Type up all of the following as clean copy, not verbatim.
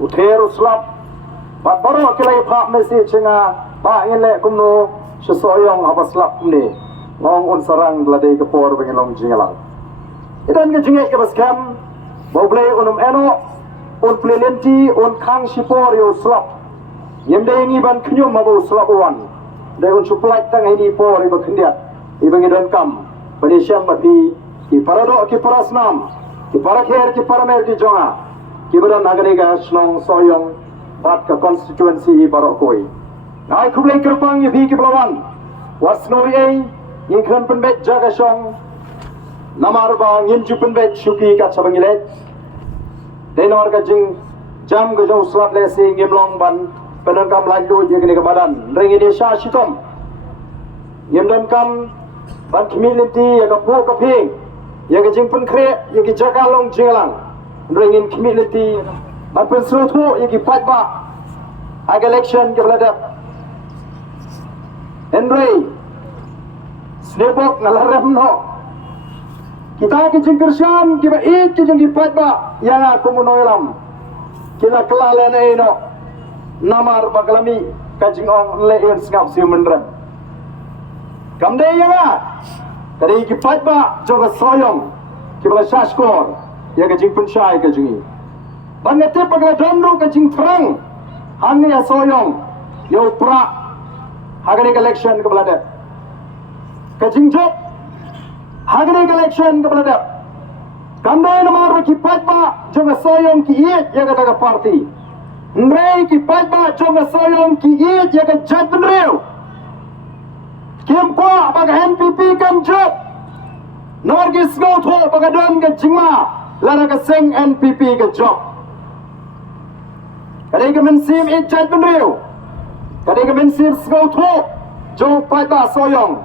uther uslap bat baro kilai pha message nga ba ngele kumno sesoyong abaslap ni ngong un sarang ladai ke por bengelong jingalang idan ke jingai ke baskam boble unum eno un plelenti un khang sipor yo slap yemde ngi ban knyum mabu slap wan dai un supply tang ini por iba khndiat ibang idan kam bani syam mati ki parado ki parasnam ki parakher ki paramer ki jonga ki badan nagariga snong soyong bat ka constituency barokoi nai kublai kerpang yi ki belawan wasnoi ei ingkhan penbet jaga song namar ba ngin ju penbet shuki ka chabangile denor ka jing jam ga jo slap le sing ngemlong ban penangkam landu je kene ke badan ring ini sha shitom ngemdan kam ban community ya ka po ka ping ya ka jing pen kre ya ki jaga long jingalang ring in community ban pen srutu ya ki pat ba ag election ke belada Henry Snebok nalarem no kita ki jingkersyam ki ba it ki jing pat ba yang aku monoilam kila kelalen ai no namar bagalami ka jing ong leun sngap siu mendram kamde yang tadi ki pat ba joga soyong ki bala shaskor ya ka jing pensyai ka jingi bangate pagla donru ka jing frang hanne ya soyong yo pra hagane election ke belada kajing job hagane election ke belada kandai namar ki patba jonga soyong ki iet ya kata ka party nrei ki patba jonga soyong ki iet ya ka jatben reu kim kwa baga NPP kan job norgis go tho baga don ka jingma lara ka seng NPP ka job kadai ka mensim it jatben reu kadai ka mensim go tho jo patba soyong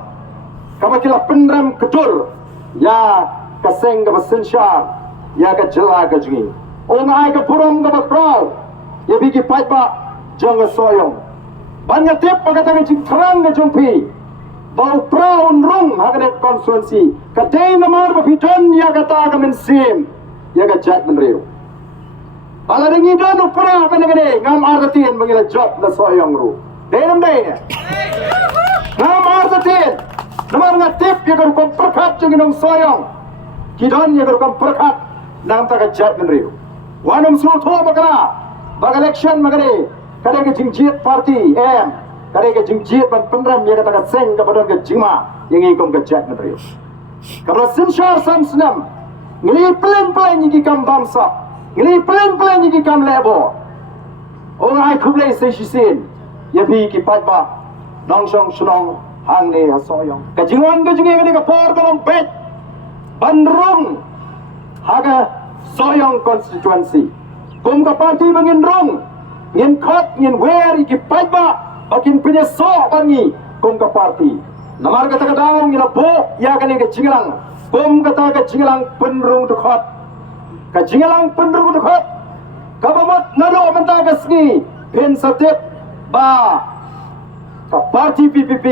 kama kila pendram kedur ya kaseng ka basensyar ya ka jela ka jingi ong ai ka purom ka bakrau ya bigi patba jong soyong banya tip pagata ka jing terang ka jongpi bau praun rung hagane constituency ka dei namar ba fiton ya ka ta ka mensim ya ka jat menriu ala ringi don upra benegade ngam artin bangila job na soyong ru denam dei ngam artin namar ngatip ya kam perkat jeng soyong kidon ya kam perkat nam ta ka jat menriu wanum su tho bakara bag election magare kade ke jingjit party kade ke jingjit ban pendram ya ta ka seng ka badon ke jingma yang ikom ka jat menriu kabla sinshar samsnam ngli plan yi kam bamsa ngli plan yi kam lebo ong ai kublai se shisin ya bi ki patba nong song sunong hang ne hasoyong kajingon kajingi ngani ka por kolong bet bandrung haga soyong constituency kum ka party bangin rung ngin khot ngin wer ki patba bakin pinya so bangi kum ka party namar kata kadang ngina bo ya kani ka jingalang kum kata ka jingalang penrung tu khot ka jingalang penrung tu khot kabamot nalo menta ka sni pen satep ba ka parti PPP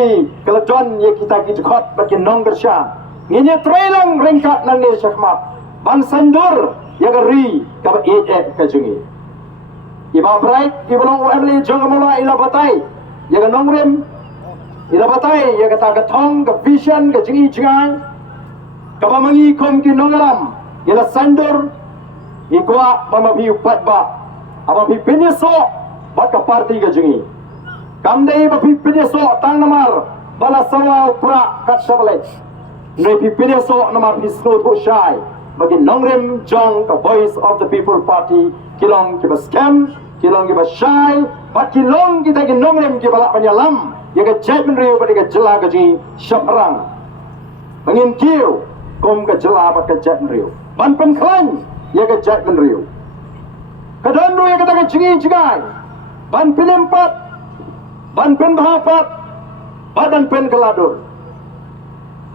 kalau John ya kita khot bakin nong gersha nginya trailang ringkat nang ne syakmat ban sandur ya gari ka ba ka jungi iba bright ibolong UML jong mula ila batai ya ga nongrem ila batai ya kata ka thong ka vision ka jingi jingai ka ba mangi kom ki nongalam ila sandur ikwa mamabi upat ba aba bi pinyeso ba ka parti ka jingi kamdei ba pipinya so tang namar bala sawa pra kat sabale nei pipinya so namar bisno tho shai bagi nongrem jong the voice of the people party kilong ki scam kilong ki shai ba kilong kita ki nongrem ki bala panyalam ya ka jatmen reu ba ka jela ka ji shaprang bangin kiu kom ka jela ba ka jatmen reu ban pen klan ya ka jatmen reu kadon ru ya ka ta jingi jingai ban penempat ban pen bahapat badan pen keladur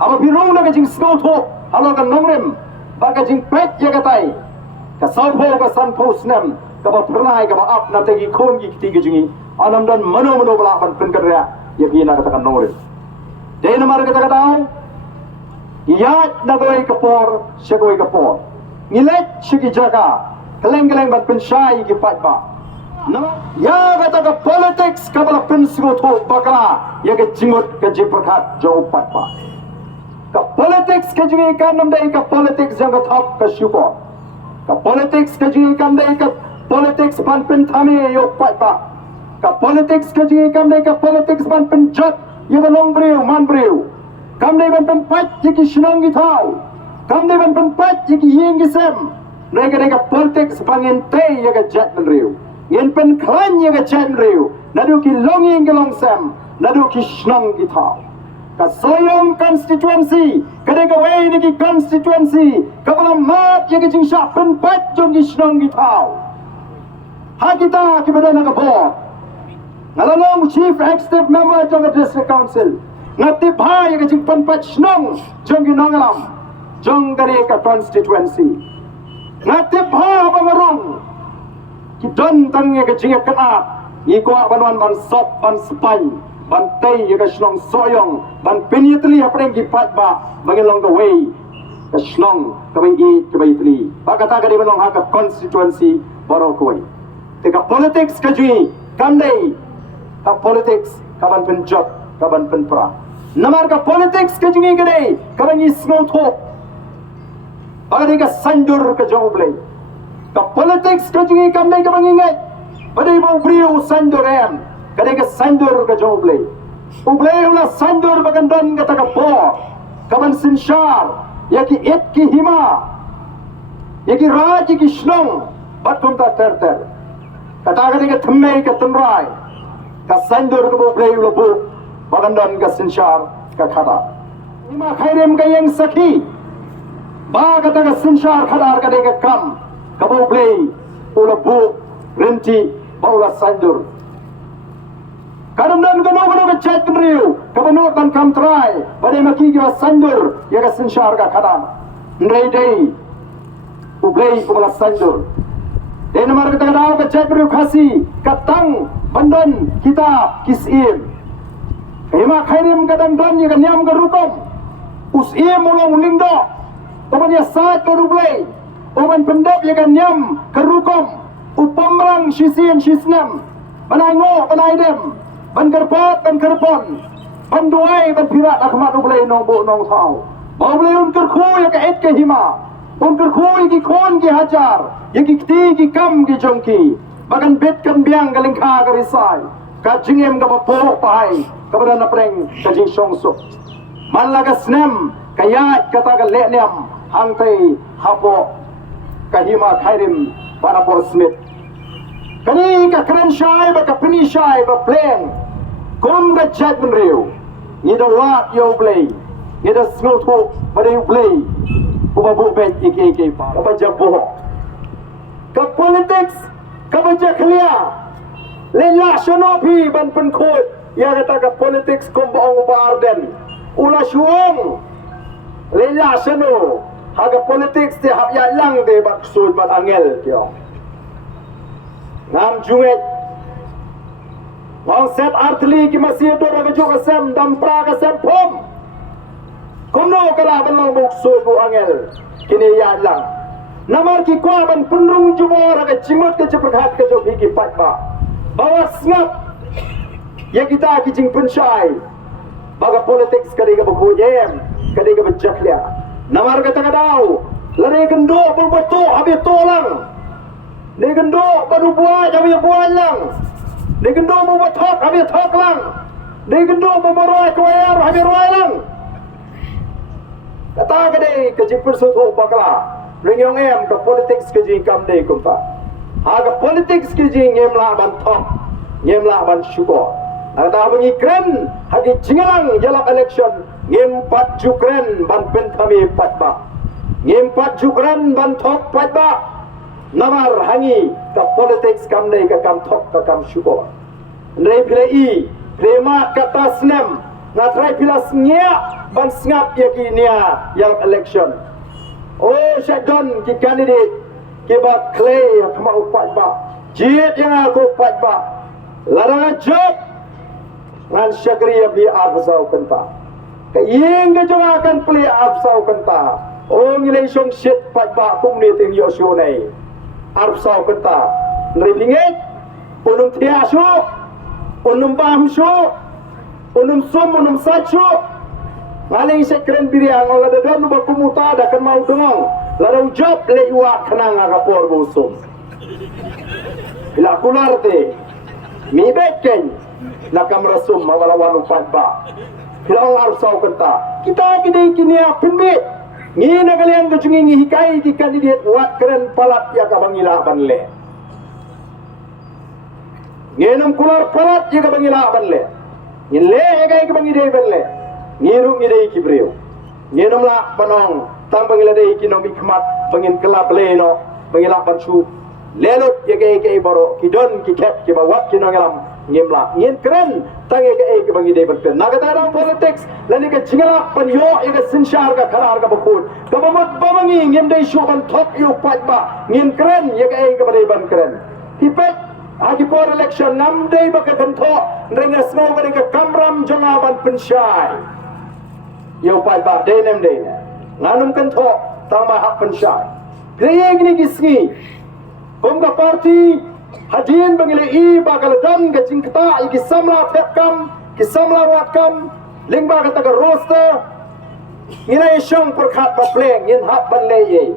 apa birung na kajing snotho alo kan nongrem ba kajing pet ya katai ka sawho ka sanpo snem ka ba pernai ka ba ap na tegi kon gi kiti gijingi anam dan mano bala ban pen kadya ya bina kata kan nongrem dei namar kata kata iya nagoi kapor segoi kapor ngilet sigi jaga keleng ban pen syai gi pat ba Ya kata ke politics kapala pensigo tu bakala ya ke jingut ke jiperkat jauh patpa. Ke politics ke jingi kan namdai ke politics yang ke top ke syukur. Ke politics ke jingi kan namdai ke politics pan pentami yo patpa. Ke politics ke jingi kan namdai ke politics pan penjat ya ke long beriu man beriu. Kamdai pan penpat ya ke senang gitau. Kamdai pan penpat ya ke ying gisem. Mereka dengan politics pangente ya ke jat beriu. Yen pen klan yang ajan riu, nadu ki longing ke longsam, nadu ki senang kita. Ka soyong konstituensi, kadang way ni ki konstituensi, kapala mat yang ki syak pen pat jom ki senang kita. Ha kita ki pada nak board. Ngalalong chief executive member jong district council. Ngatip ha yang ki pen pat senang jom ki nongalam, jong dari ka konstituensi. Ngatip ha bangarung. Kidon tangnya ke jingat kena ikwa banuan ban sop ban sepai ban tei ya ke senong soyong ban peniatli apa yang kipat ba bangilong ke way ke senong ke bayi ke bayi tli bakata ke di banong ha ke konstituensi baru ke way teka politics ke jingi kandai ka politics kaban penjot kaban penpra namar ka politics ke jingi kedai kaban isngau thok bagadi ka sanjur ke jauh belai ka politics ka jingi kamdai ka mangingat badai mau beriu sandur em kadai ka sandur ka jauh blay ublay ula sandur bagandon ka taka bo kaban sinshar yaki et ki hima yaki raj ki shnong batum ta ter kata kadai ka thammai ka tamrai ka sandur ka ublay ula bu bagandon ka sinshar ka khada hima khairem ka yang sakhi ba kata ka sinshar khadar kadai ka kam kabau play ula bu renti baula sandur kadang dan kano ke chat kenriu kabano dan kam try badai maki ki sandur ya ka sinshar ka khada ndai dai ublei ula sandur den mar ka dau ka chat kenriu khasi katang bandon kita kisim ema khairim kadang don ya ka nyam ka rukom usim ulong lingdo tabanya saat ka ublei Uban pendap ya kan nyam kerukom upamrang sisian sisnam banango banaidem ban kerpot ban kerpon ban duai ban pirat akhmat ublay nong bo nong thau ublay un kerkhu ya ka et ke hima un kerkhu ki khon ki hajar ya ki ti ki kam ki jongki bagan bet kan biang ka lengkha ka risai ka jingem ka bapo pai ka badan apreng ka jing songsuk man la ka snem kaya kata ka lenyam hangtai hapo kahima khairim para por smith kani ka kran shai ba ka pini shai ba plan kom ga chat ben riu ni da wat yo play ni da snot ho ba da yo play uba bu bet iki pa ba jabo ka politics ka ba ja khlia le la shono phi ban pen khot ya kata ka politics kom ba ong ba arden ula shuong le la shono haga politics te hab ya lang de bak sud bat angel kyo nam junget wang set artli ki masih do ra jo ka sem dam pra ka sem pom kono kala ban long buk sud bu angel kini ya lang namar ki kwa ban punrung jubo ra ka chimot ke chepakhat ke jo ki pat ba bawa ngap ya kita ki jing punchai baga politics kadi ka bu jem kadi ka bjaklia namar kata kadau lari gendo berbeto habis tolang ni gendo baru buat habis buat lang ni gendo mau thok habis thok lang ni gendo mau roi koyar habis roi lang kata kadai ke jipur soto bakla ringyong em ke politics ke jing kam dei kumpa ha ke politics ke jing em la ban thok em la ban syukur ada bengi kren hagi jingalang jalak election ngimpat jukren ban pentami patba ngimpat jukren ban thok patba namar hangi ka politics kam nei ka kam thok ka kam syukur nei plei prema kata snem na trai pilas nya ban ngap ya ki nia yang election oh syadon ki candidate ki ba clay kama patba jit yang aku patba larang job ngan syakriya bi absau kenta kayeng ke jong akan peli absau kenta oh ngilai song shit pat ba kum ni ting yo shu nei absau kenta nri pinget unum tia syuk, unum bam syuk, unum sum, unum sat syuk. Ngaling saya keren biriang, Allah dah dan lupa kumuta dah kan mau dengong. Lalu job le iwak kenang agapor busum. Bila kular te, mi beken nak merasum mawalawan upat ba. Bila orang arsau kata, kita kini penbit. Ni nak kalian kecungi hikai di kandidat wat keren palat ya kabangila banle. Ngenum kular palat ya kabangila banle. Nile ya kabangida banle. Ngiru ngidei kibriu. Ngenum la panong tang bangila dei kinom ikmat bangin kelap leno bangila pansu. Lelot ya boro kidon kikep kibawat kinangalam ngimla ngin keren tang ya bangidei berken. Nagadara politics lani ke jingala panyo ya sinshar ka karar ka bakul. Kabamot babangi ngim dei shuban top yu patba ngin keren ya bangidei ban keren. Hipet agi for election nam dei bakakanto ringa smo ka kamram jongaban pensyai. Yo patba denem dei nganum kanto tang mahap pensyai. Greyeg ni gisngi Kumka parti hadin bangile I bakal dan ke jingkta I kisamla tetkam kisamla watkam lingba kata ke roster ngilai syong perkat bapleng yin hap banleye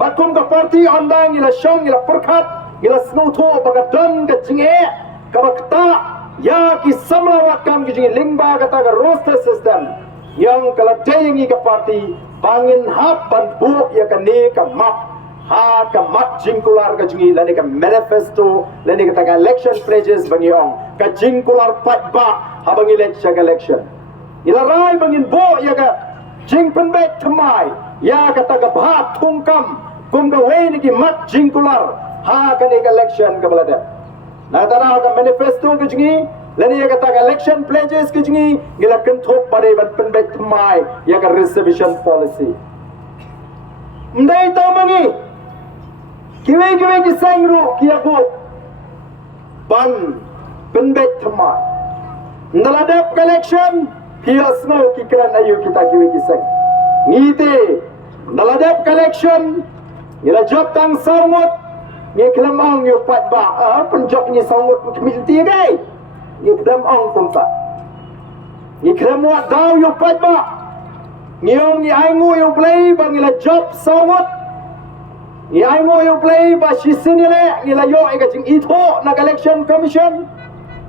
batum ka parti ondang ngila syong ngila perkat ngila snuto baka dan ke jinge kabakta ya kisamla watkam ke jinge lingba kata ke roster system yang kalateng I ka parti bangin hap ban bu ya kane ka map ha ka mat jingkular ka jingi lani ka manifesto lani ka taga election pledges bangiong ka jingkular patba ha bangi election ilarai bangin bo ya ka jingpen bet thamai ya ka taga bhat thungkam kum ka we ni ki mat jingkular ha ka ni ka election ka balada na tara ka manifesto ka jingi lani ya ka taga election pledges ka jingi ngila kenthop pare ban pen bet thamai ya ka reservation policy ndai tamangi Kiwe kisangru kiabu ban penbet thamai ndaladap collection kiasno kikran ayu kita kiwe kisang ngite ndaladap collection ila job tang samut ngi klamang yu patba penjob ni samut kemilti gai ngi klam ong kumta ngi klamwa daw yu patba ngiong ni aingu yu play bang ila job samut ni ai mo yo play ba shisinile ni la yo ega jing itho na election commission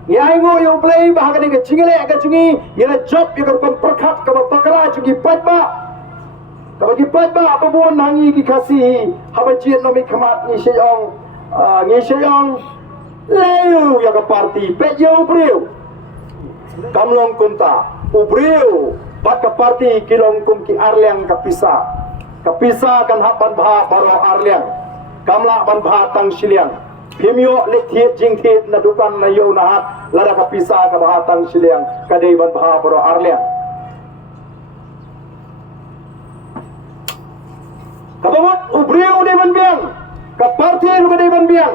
ni ai mo yo play ba ga ga jingile ga jingi ni la job yo ko perkhat ka ba pakra jingi patba ka ba gi patba ba bon nangi ki kasi ha ba chien no mi khamat ni sheyong leu ya ka party pe yo breu kamlong kunta ubreu ba ka party kilong kum ki arliang ka pisa kapisa kan hapan bha baro arliang kamla ban bha tang siliang phimyo lekthi jingthi na dukan na yo na hat lara kapisa ka bha tang siliang kadei ban bha baro arliang kabamot ubriu de ban biang ka parti lu kadei ban biang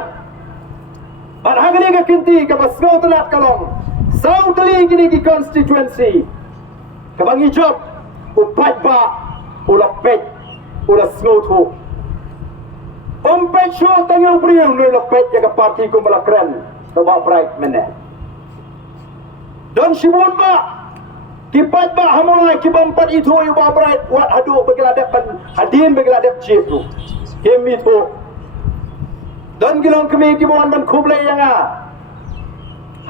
ban hagani ka kinti ka basgo telat kalong sautali gini ki constituency kabangi job upat ba ulapet udah snotu ompet show tanya ubriang ni lepet jaga parti kumbala keren toba bright mene don shibun ba kipat ba hamulai kibampat itu yu ba bright wat hadu begiladap hadin begiladap chief tu kem itu don gilong kemi kibon ban kublai yanga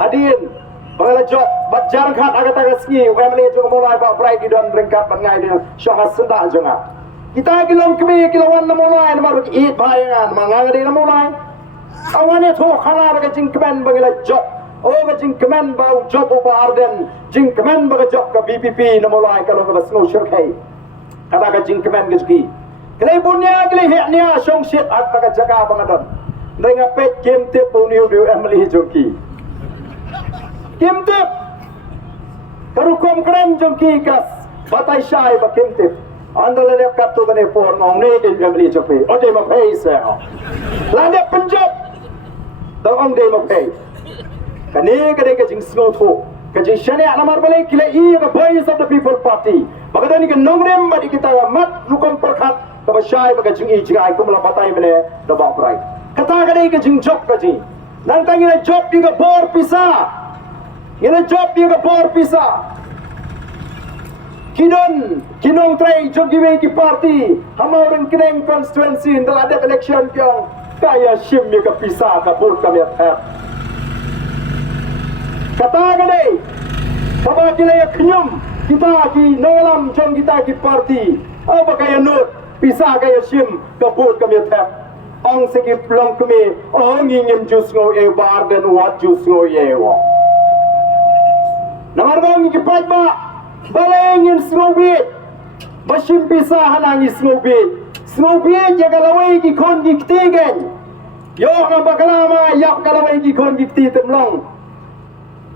hadin bangala job bat jarang khat agat ski family jo mulai ba bright di don ringkat ban ngai dia syah senda jonga kita kilong kami kilawan na mulai na maruk eat bayangan mangangari na mulai awan itu khana baga jingkemen bagila job baga jingkemen bau job upa arden jingkemen baga job ka BPP na mulai kalau ka basno shirkai kata ka jingkemen gizki kelai bunya kelai heknya song shit at ka jaga bangadon renga pet game tip uniu du emily joki game tip karukom keren joki kas batai syai ba game tip andale le kapto bane por ngong ne ke family chope ode ma pay sa lande punjab dong de ma pay kane kade ke jing sno tho ke jing shane alamar bale kile I the voice of the people party bagadani ke nongrem badi kita mat rukom perkhat ka ba shai baga jing I jing ai kumla batai bane da ba prai kata kade ke jing chok ka jing Nang ina job juga bor pisa. Ina job juga bor pisa. Kinong try jogi ki party. Hama orang kineng constituency dalam ada election kyong kaya shim juga pisa kabur kami atas. Kata gede, kaba kita ya kenyum kita ki nolam jong kita ki party. Apa kaya nut pisa kaya shim kabur kami atas. Ong segi pelong kami, ong ingin jus ngoye bar dan wat jus ngoye wo. Namar bang ki pajba, balengin snowbit, bashim pisa hanangi snowbit jaga lawai ki kon ki ktigen. Yo nga bakalama yak kalawai ki kon ki kti temlong.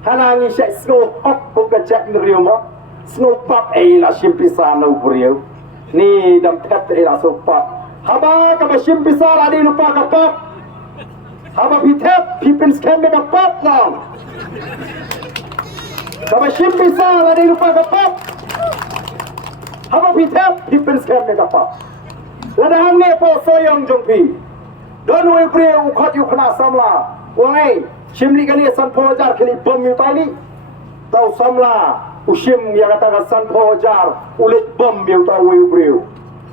Hanangi syak snow hop buka cak neriuma, snow pop la shim pisa no brio. Ni dam tap la so pop. Haba ka bashim pisa adi lupa ka pop. Haba pitep pipin scam ka pop now. Ka bashim pisa adi lupa ka pop. Haba pitep pipin scam ka pop. Ladang ne po soyong jongpi. Don we pre u khot yu khna samla. Wai shimli kali san phojar khali bom yu tali. Tau samla ushim ya kata ka san phojar ulit bom yu tau we pre.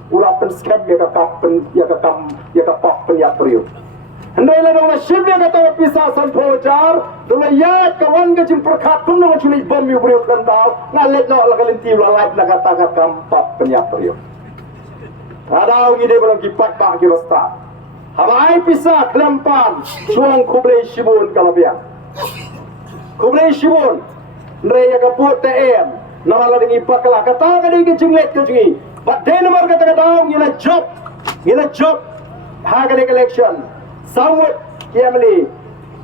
Ula pen scam ya ka pen ya ka kam ya ka pop pen ya pre. Hendai la dong shim ya kata pisa san phojar dong ya kawan ka jim perkhat kum dong chuli bom yu pre kan tau ngalet no la kalin ti la light la kata ka kam pop pen ya pre. Ada orang ini belum kipat pak kirasta. Habai pisah kelampan suang kublai shibun kalabian. Kublai shibun, mereka kaput TM. Nama lagi ipak kalah. Kata kali ke jinglet ke jingi. But day nomor kata orang ini job. Harga election. Sawut kiamli.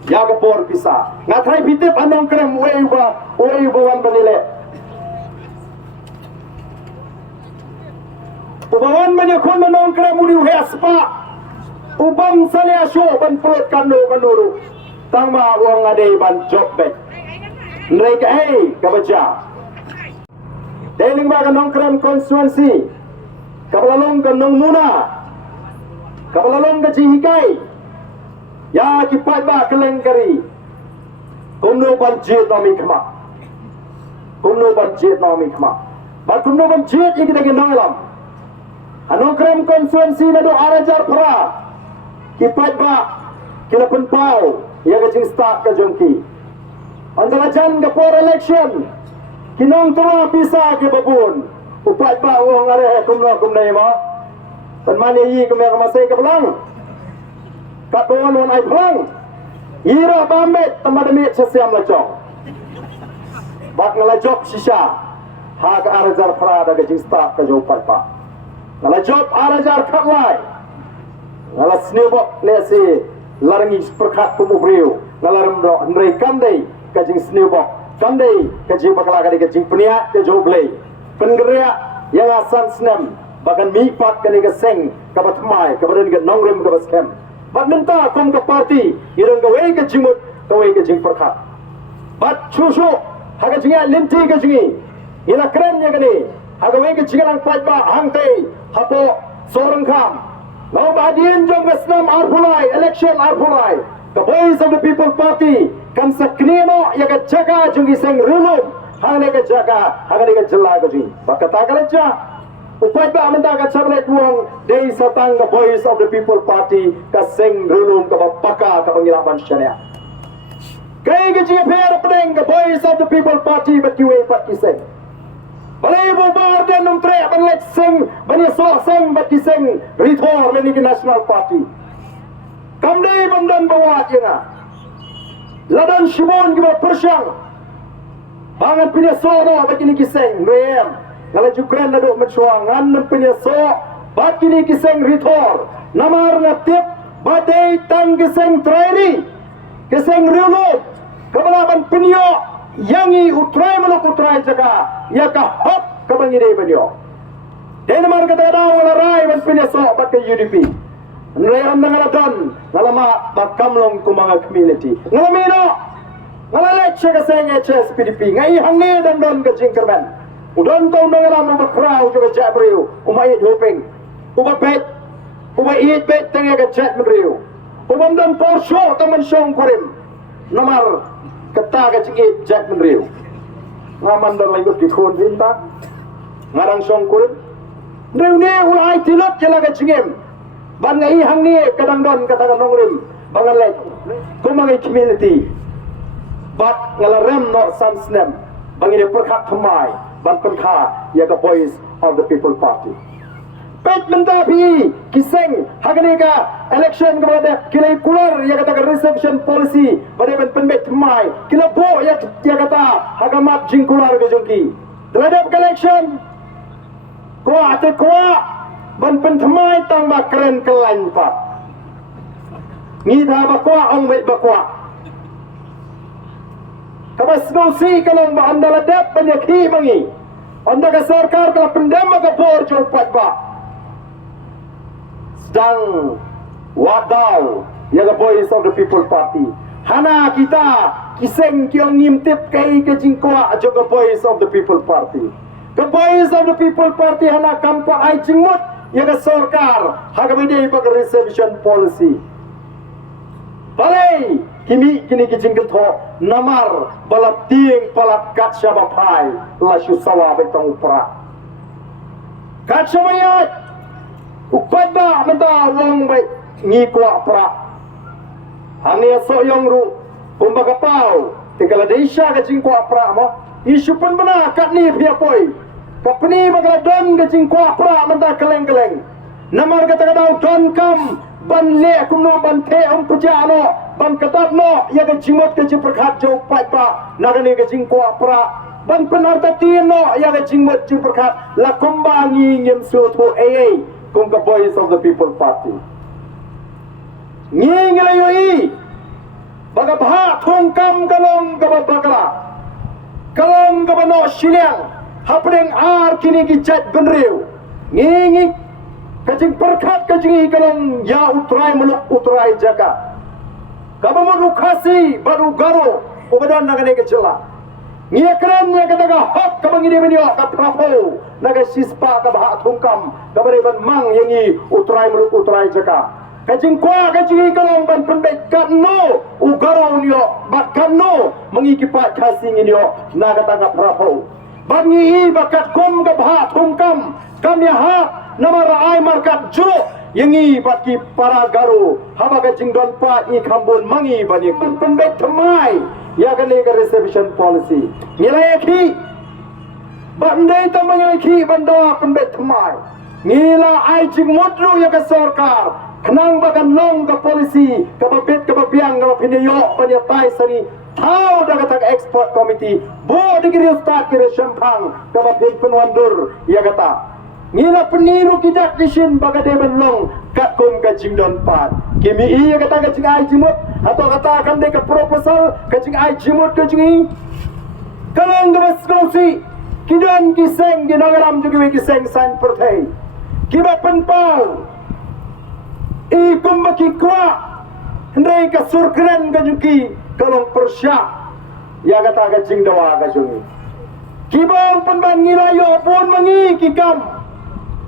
Ya kapur pisah. Ngatrai pitip anong krem uyu bawan belilet. Ubawan banyak kon menong kena muri uhespa. Ubam salya show ban perut kanuru. Tama uang adai ban job back. Mereka kabaja. Deling ba kanong kram konstituensi. Kabalalong kanong muna. Kabalalong ka jihikai. Ya kipat ba kelengkari. Kumno banjit nami kema. Ba kumno banjit yang kita gendang alam. Anokram konstituensi na do arajar para kipat ba kila penpau ya kajing start ka jongki antara jan ka for election kinong tuwa pisa ke babun upat ba uang are kumna ma pan mani yi kumya kamasay ka belang katuan wan ay belang ira bamet tamadamit sa siyam lajok bak ngalajok sisya ha ka arajar para da kajing start ka upat ba Ngala job arajar katlai. Ngala snewbok lesi larangi perkat pumubriu. Ngala remdo nrei kandai kajing snewbok. Kandai kajing bakala kadi kajing peniak ke joblei. Pengeria yang asan snem bahkan mipat kani ke seng kabat mai kabadan ke nongrem ke baskem. Bak nenta kom ke parti irang kawai ke jimut kawai ke jing perkat. Bat chusu haga jinga linti ke jingi. Ila keren ya kani. Haga wei ke jingalang pajba hangtei hapo sorang kam. Now badian jong Islam arpulai election arpulai. The voice of the people party kan saknino ya ka jaga jong iseng rulum hang ka jaga hang ka jela ka ji. Bakata kalaja upai ba amanda ka chablet wong dei satang the voice of the people party ka seng rulum ka bapaka ka pangilaban syania. Kai ka ji pher pedeng the voice of the people party but you pat kiseng. Balai bubar dan nomtre banlet sing bani so sing baki sing rithor bani national party. Kamdei bamdan bawat yana. Ladan shibon giba persyang. Bangan pinya so no baki ni kiseng rem. Ngala jukren nado mensuang ngan pinya so baki ni kiseng rithor. Namar ngatip badai tang kiseng trairi. Kiseng riulut. Kebalaban pinyo yangi utrai meluk utrai jaga ya ka hop kabangi dei banyo Denmark kata ada wala rai ban pinya so bat ke UDP nrai am ngala don ngalama bakam long kumanga community ngalamino ngalale chega senge ches PDP ngai hangne dan don ke jingkerman udon tau ngala mo bakrau juga jabriu umai hoping ubapet ubai bet tenge ke chat mriu Ubam dan Porsche teman syong kurim. Nomor kata kecingit Jack menriu. Ngaman dan lagi dikon cinta. Ngarang syong kurim. Riu ni ulai tilut jala kecingim. Ban ngai hang ni kadang don katakan nongrim. Bangan lek. Kumangai community. Bat ngalarem no sansnem. Bangini perkat thamai. Ban penkha ya the voice of the people party. Pet menta pi kiseng hagani ka election kepada kila kular ya kata reservation policy pada penbet mai kila bo ya kata hagamat jingkular ke jongki terhadap election ko ate ko ban pentamai tang ba keren kelan pa ni tha ba ko ong wet ba ko kabas no si kalong ba andala dep banyaki mangi anda ka sarkar kala pendam ka bor jor pat ba sedang wadau yang the voice of the people party hana kita kiseng kiong ngimtip kai ke jingkwa juga voice of the people party the voice of the people party hana kampa ai jingmut yang the sarkar hagamide bag reservation policy balai kimi kini kijing ketho namar balap ting palap kat syabapai la syusawa betong upra kat syawayat upat ba menta wong bai ngi kwa pra hani so yong ru pumbaga pau tinggal desha ka jing kwa pra mo isu pun bana kat ni pia poi kapni bagala don ka jing kwa pra menta keleng keleng namar kata kata don kam ban le kumno ban the puja no ban katat no ya ka jimot ka jiprkhat jo pat ba nagani ka jing kwa pra ban penarta tino ya ka jingmot jiprkhat la kumbangi ngem so tho AA kung ka voice of the people party nginglayoi baga bha thong kam kalong ka bagala kalong ka no silyang hapreng ar kini ki chat benriu ngingi kajing perkhat kajing kalong ya utrai muluk utrai jaka kabamu khasi baru garo ubadan nagane ke jela ngia keren nya kata ka hak ka bangini menyo ka prapo naga sispa ka bah thungkam ka bare ban mang yangi utrai muluk utrai jaka kajing kwa kajing kalong ban penbet kan no ugaro nyo bakkan no mengikipat khasi nginyo naga ta ka prapo bangi bakat kom ka bah thungkam kam ya ha namara ai markat jo yangi baki para garo haba kajing don pa i khambon mangi bani penbet thamai ya kan lega reservation policy nilai ki bandai tamang ki bandawa penbet thamai nila ai jing modru ya ka sarkar khnang bagan long ka policy ka babet ka babiang ka pinayo panya tai sari thau daga tak export committee bo digri ustad kire shampang ka babet penwandur ya kata nila peniru kidak disin bagade benlong kat kum ka jingdon pat kimi iya kata ka jing ai jimut atau katakan dia ke proposal ke jing ai jimut ke jing kalong ga skausi kidon kiseng di nagaram juga kiseng san pertai kiba penpal ikum baki kwa hendai ka surkren ka juki kalong persya ya kata ka jing dawa ka jing kibang penban ngilayo pun mangi kikam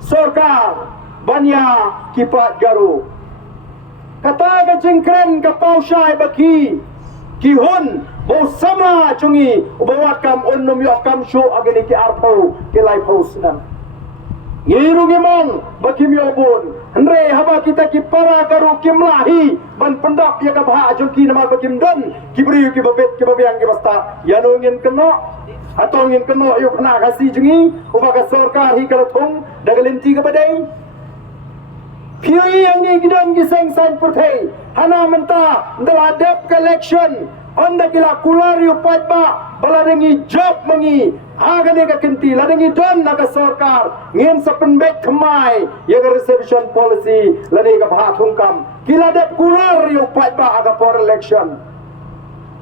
sarkar banya kipat garu kata ka jingkren ka pausai baki kihun bo sama chungi ubawat kam onnom yo kam shu agani ki arpo ki lai posnan ngiru gimon baki mi obun andre haba kita ki para garu kimlahi ban pendap ya ka bha jungki nama bakim don kibri ki babet ki babiang ki basta ya no ngin keno atau ngin keno yo kena kasih jungi ubaga sarkar hi kalathung dagalinti ka badai Piyoi yang ni gidan giseng san pertai hana menta daladap election onda kila kulari upat ba baladengi job mangi agane ka kenti ladengi don naga sarkar ngin sa penbet kemai ya reservation policy lani ka bha thungkam kila dap kulari upat ba aga for election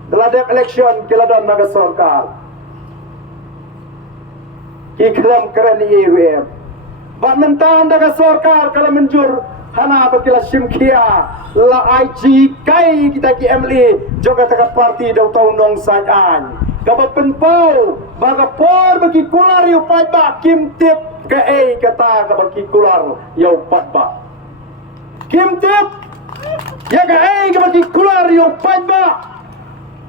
daladap election kila don naga sarkar ikram kerani EWM ba menta naga sarkar kala menjur hana bakila simkia la IG kai kita ki MLA joga taka parti dau tau nong sajan kaba penpau baga por bagi kular yu pat ba kim tip ka kata ka bagi kular yu pat ba kim tip Ya ka ai ka bagi keluar yo pajba.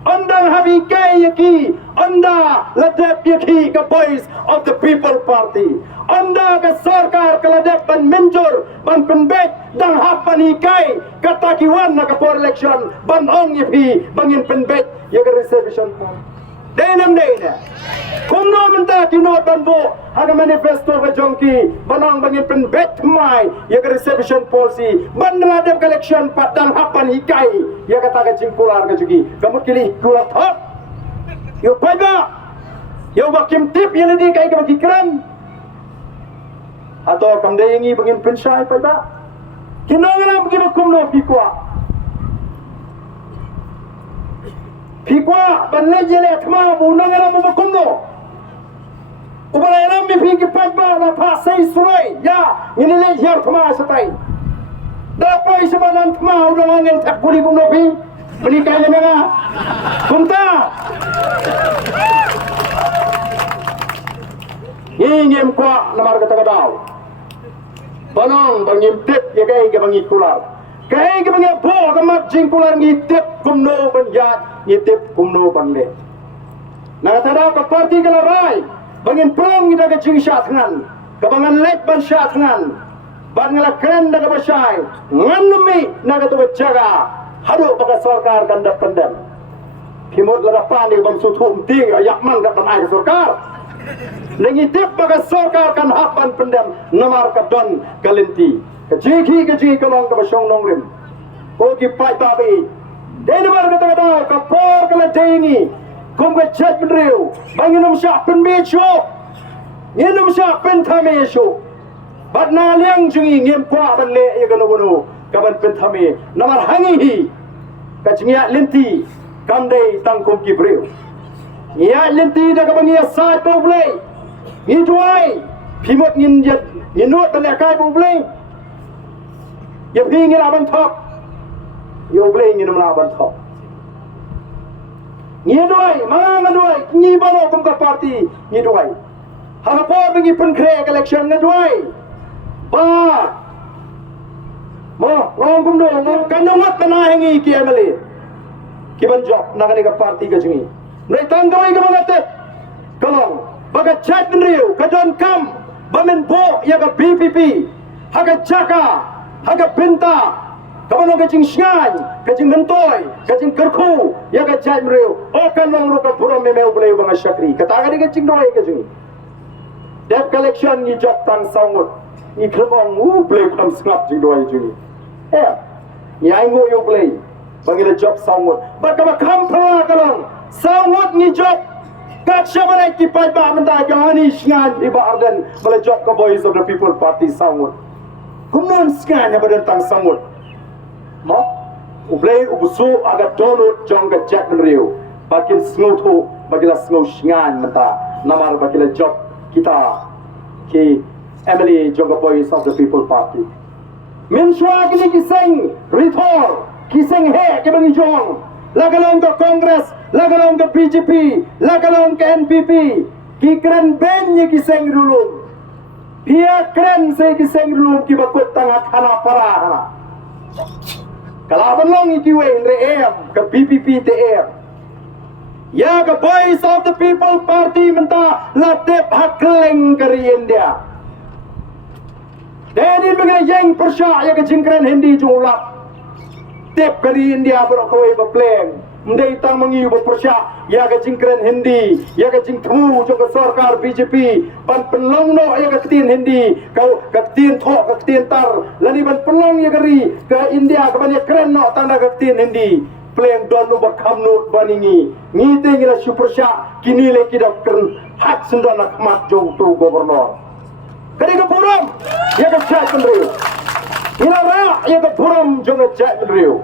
Anda habi kay yaki, anda ladap yaki ka voice of the people party. Anda ka sarkar ka ladap ban menjur, ban penbet, dang hapan hikai, katakiwan na ka for election, ban ong yapi, bangin penbet, ya ka reservation po. Denam dena. Kung no menta kinot ban bo, haga manifesto ka jongki, banang bangin penbet mai, ya ka reservation policy, ban ladap ka election pat dang hapan hikai, ya kata ka cingkular ka jugi, kamu kili kulat hop. Yo pajba, yo bakim tip yang ledi kai ka bagi keren. Atau kam dayangi bangin pensai pajba. Kinangala bagi bakum no pikwa. Pikwa ban lejele thma bu nangala bu bakum no. Ubalai lam mi piki pajba na pasai surai ya ini lejer thma satai. Dapat sebadan thma udah angin tak boleh kum no pi. Menikah ni mana? Kumta. Ingin kuat namar kata kadau. Banang bangim tip ya kai ke bangi kular. Kai ke bangi po kamat jing kular ngitip kumno banjat ngitip kumno banle. Nak tada ka parti kala rai bangin prong kita ke jing syatngan. Kabangan lek ban syatngan. Ban ngala keren dah ka basai. Nganumi nak tu jaga. Haduk pakai sarkar kan dak pendam. Himut lada pandai bang sutum ting ayak mang dak panai sarkar. Nengitip pakai sarkar kan hapan pendam namar ka don kalenti. Kejiki kalong ka basong nongrim. Ogi pai tabi. Denamar kata kata kapor kala dengi. Kum ka chat pendriu. Banginum syak penbecho. Nginum syak pentamesho. Bat na liang jungi ngem kwa ban le ya gano kaban pentame namar hangi kacingya lenti kamdei tangkum kibreu ya lenti da kabangi sa to blei ni tuai phimot ngin jet nginut ban kai bu blei ya phingin aban thok yo blei ngin na ban thok ni duai manga duai ni balo kum ka party ni duai hangapor bangi pen kre election ni duai ba mo ngom kum do ngom kanongat na hangi ki amali ki ban job na ka party ka jungi nei tanggawai ka mangate kalong baga chat riu ka don kam bamen bo ya ka PPP haga chaka haga pinta kaman ka jing shngan ka jing mentoy ka jing kerku ya ka chat riu o kanong ro ka puro me meu bleu banga shakri kata ka ka jing doi ka jungi debt collection ni job tang saungut ni klemong bleu kam snap jing doi jungi ni aingo yo play bangila job saungut bakama kampra kalong saungut ni job kat shabana ki pajba menta gani shngan iba arden bala job ka voice of the people party saungut kumnon skan ya badan tang saungut mo ublay ubusu aga donut jong ka jack riu bakin sngutu bagila sngu shngan menta namar bagila job kita ki Emily jong ka voice of the people party min shwa kini kiseng rithor kiseng he ke bangi jong lagalong ka Congress lagalong ka BJP lagalong ka NPP ki kren ben ye kiseng rulum pia kren se kiseng rulum ki bakut tanga khana para kalaban long ikiwe re em ka BPP te em ya ka voice of the people party menta latep hakleng kari India Denin bagay yang persya ya ke jingkran hindi jumlah tip kari India berokawai berpleng mendai tang mengiu berpersya ya ke jingkran hindi ya ke jingtemu jo ke sarkar BJP ban penlong no ya ke tin hindi kau ke tin thok ke tin tar lani ban penlong ya kari ke India ke banyak keren no tanda ke tin hindi pleng don no bakam no baningi ngite ngira supersya kini le kidak keren hak sendana kemat jo tu gubernur kari ke puram ya ke chat pendriu ila ra ya ke puram jo ke chat pendriu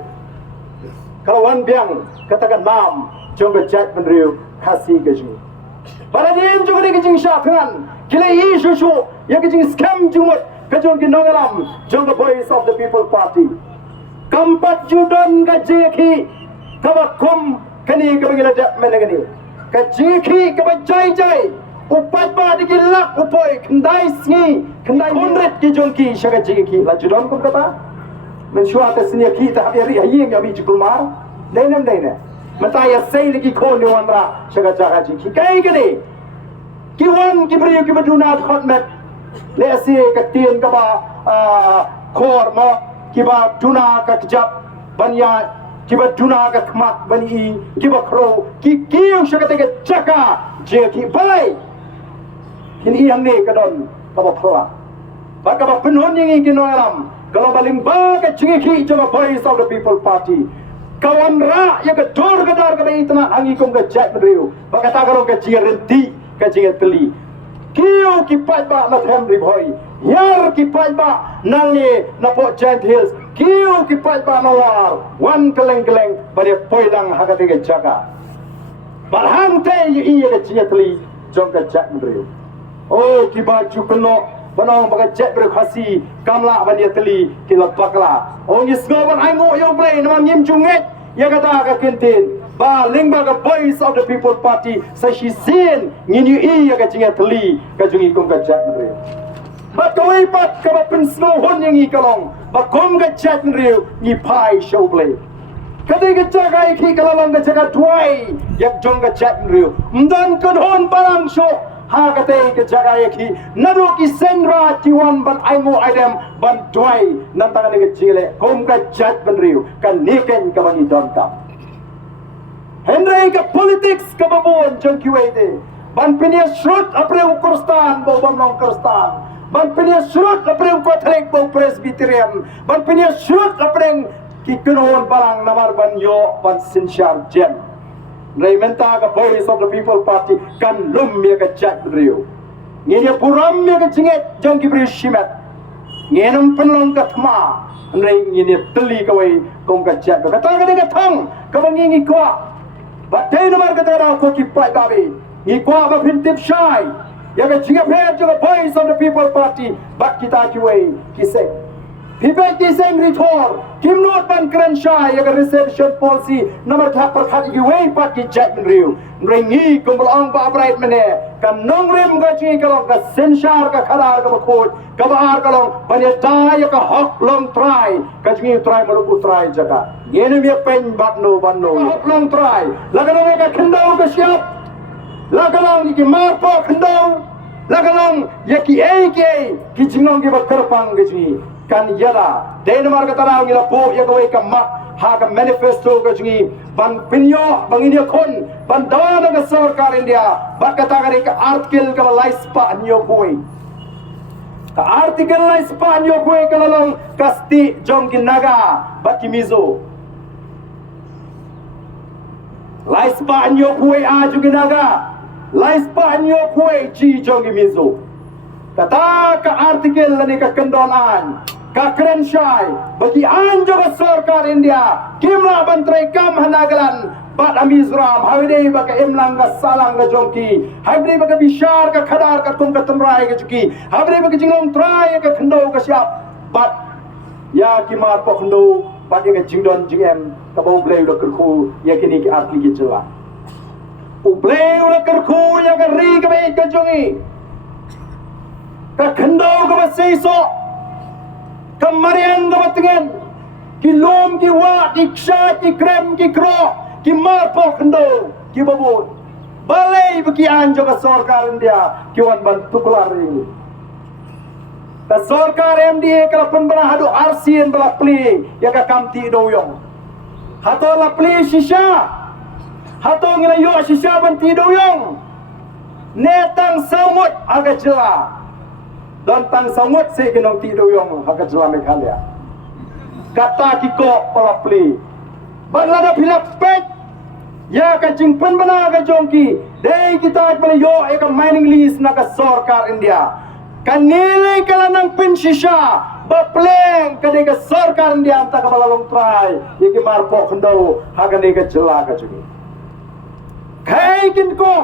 kalau wan biang katakan mam jo ke chat pendriu kasih ke ju para dia jo ke jing syatngan kile isu shu ya ke jing scam jumut ke jo ke nangalam jo ke voice of the people party kampat judan ke jeki kawakum kani ke bangila dak menagani ke jeki ke bajai upat ba digilak upoi kendai sngi kendai hundred ki jongki syaga jiki la judon kum kata mensyuat senia kita hari hayeng abi jukulmar dainem mataya sei lagi kon dewan ra jaga jaga ji kai kene kiwan kibriyo kibaduna khotmet le asi katien ka ba khor mo kiba tuna ka kjap banya kiba tuna ka khmat bani kiba khro ki kiyo shakate ka chaka je ki balai kini yang ne kadon ka ba phra ba ka ba penhon yang kinoram kalau baling ba ka chingi jama voice of the people party kawan ra ya ka dor ka dar ka itna angi kong ka jat mriu ba ka ta ka ka renti ka teli kiyo ki pai ba na them ri bhoi yar ki pai ba nangi na po giant hills kiyo ki pai ba na war wan keleng ba dia poidang ha ka te ka jaga balhang te yi ka teli jong ka jat mriu oh ki ba chu kono banong baga jet ber khasi kamla ban dia teli ki lapakla oh ni sgoban ai ngo yo play na ngim chunget ya kata ka kintin ba lingba ka voice of the people party sa shi sin ngin yu ya ka jinga teli ka jungi kum ka jet ber ba koi pat ka ba pin snow hon yang i kalong ba kom ka jet ber ni pai show play kadai ka jaga ki kalang ka jaga tuai yak jong ka jet ber mdan kan hon barang show ha kate ke jaga yaki nadu ki senra tiwan ban aingo idem ban tuai nantang ne jile kom ka jat ban riu kan niken ka bani don ka henry ka politics ka babon jong kiwede ban pinia shrut apre ukurstan bo bam long kurstan ban pinia shrut apre ukothrek bo presbyterian ban pinia shrut apre ki kunon barang namar ban yo ban sinshar jem Raimenta ka voice of the people party kan lum ya ka chat riu ngi puram ya ka jinget jong ki bri shimat ngenam penlong ka thma ngai ngi teli ka wai kong ka chat ka ta ka thang ka ngi kwa ba dei nomar ka ta ko ki pai ba be ngi kwa ba phin tip shai ya ka jinga phe jo ka voice of the people party ba kita ki wai ki se Pipet di seng ritor, kim not ban kran shai ya reception policy nomor thap par khat ki wei pat ki jet riu ringi kumblang ba bright mene kan nong rem ga chi kalong ka senshar ka khadar ka khoj ka bahar kalong banya ta ya ka hok long try ka chi try mo ku try jaga yene me pen bat no ban no hok long try lagalong ka khandau ka siap lagalong ki mar po khandau lagalong ya ki ki jingong ki ba karpang ga chi kan yada Denmark ka tarang ila po ya gawai ka mak ha ka manifesto ka jungi ban pinyo bang India kon ban dawa ka sarkar India ba ka tagari ka article ka laispa anyo boy ka article laispa anyo boy ka lalong kasti jong ginaga ba kimizo laispa anyo boy a juginaga laispa anyo boy ji jong gimizo kata ka article lani ka kendonan ka krenshai bagi anjo ka sarkar India kimla bantrai kam hanagalan bat amizram havide baka emlang ka salang ka jongki havide baka bishar ka khadar ka tum ka tumrai ka juki havide baka jinglong trai ka khndo ka siap bat ya kimar po khndo bat ka jingdon jingem ka bau bleu da kerku ya kini ki artli ki jela u bleu da kerku ya ka ri ka be ka jongi ka khndo ka baseiso Kamarian ka batingan ki lom ki wa ki ksha ki krem ki kro ki marpo khndo ki babon balai baki anjo ka sarkar India ki wan ban tuklar ring ka sarkar MDA ka penbara hadu arsian bala pli ya ka kamti do yong hato la pli shisha hato ngina yo shisha ban ti do yong netang samut aga jela dan tang samut se kinong ti do yong haka jela Meghalaya kata kiko palapli balada philap pet ya ka jingpan bana ka jongki dei kita pala yo eka mining lease na ka sarkar India kanile kala nang pinsisha bapleng kade ka sarkar India anta ka balalong try yeki marpo khndo haka ne ka jela ka juni kai kin ko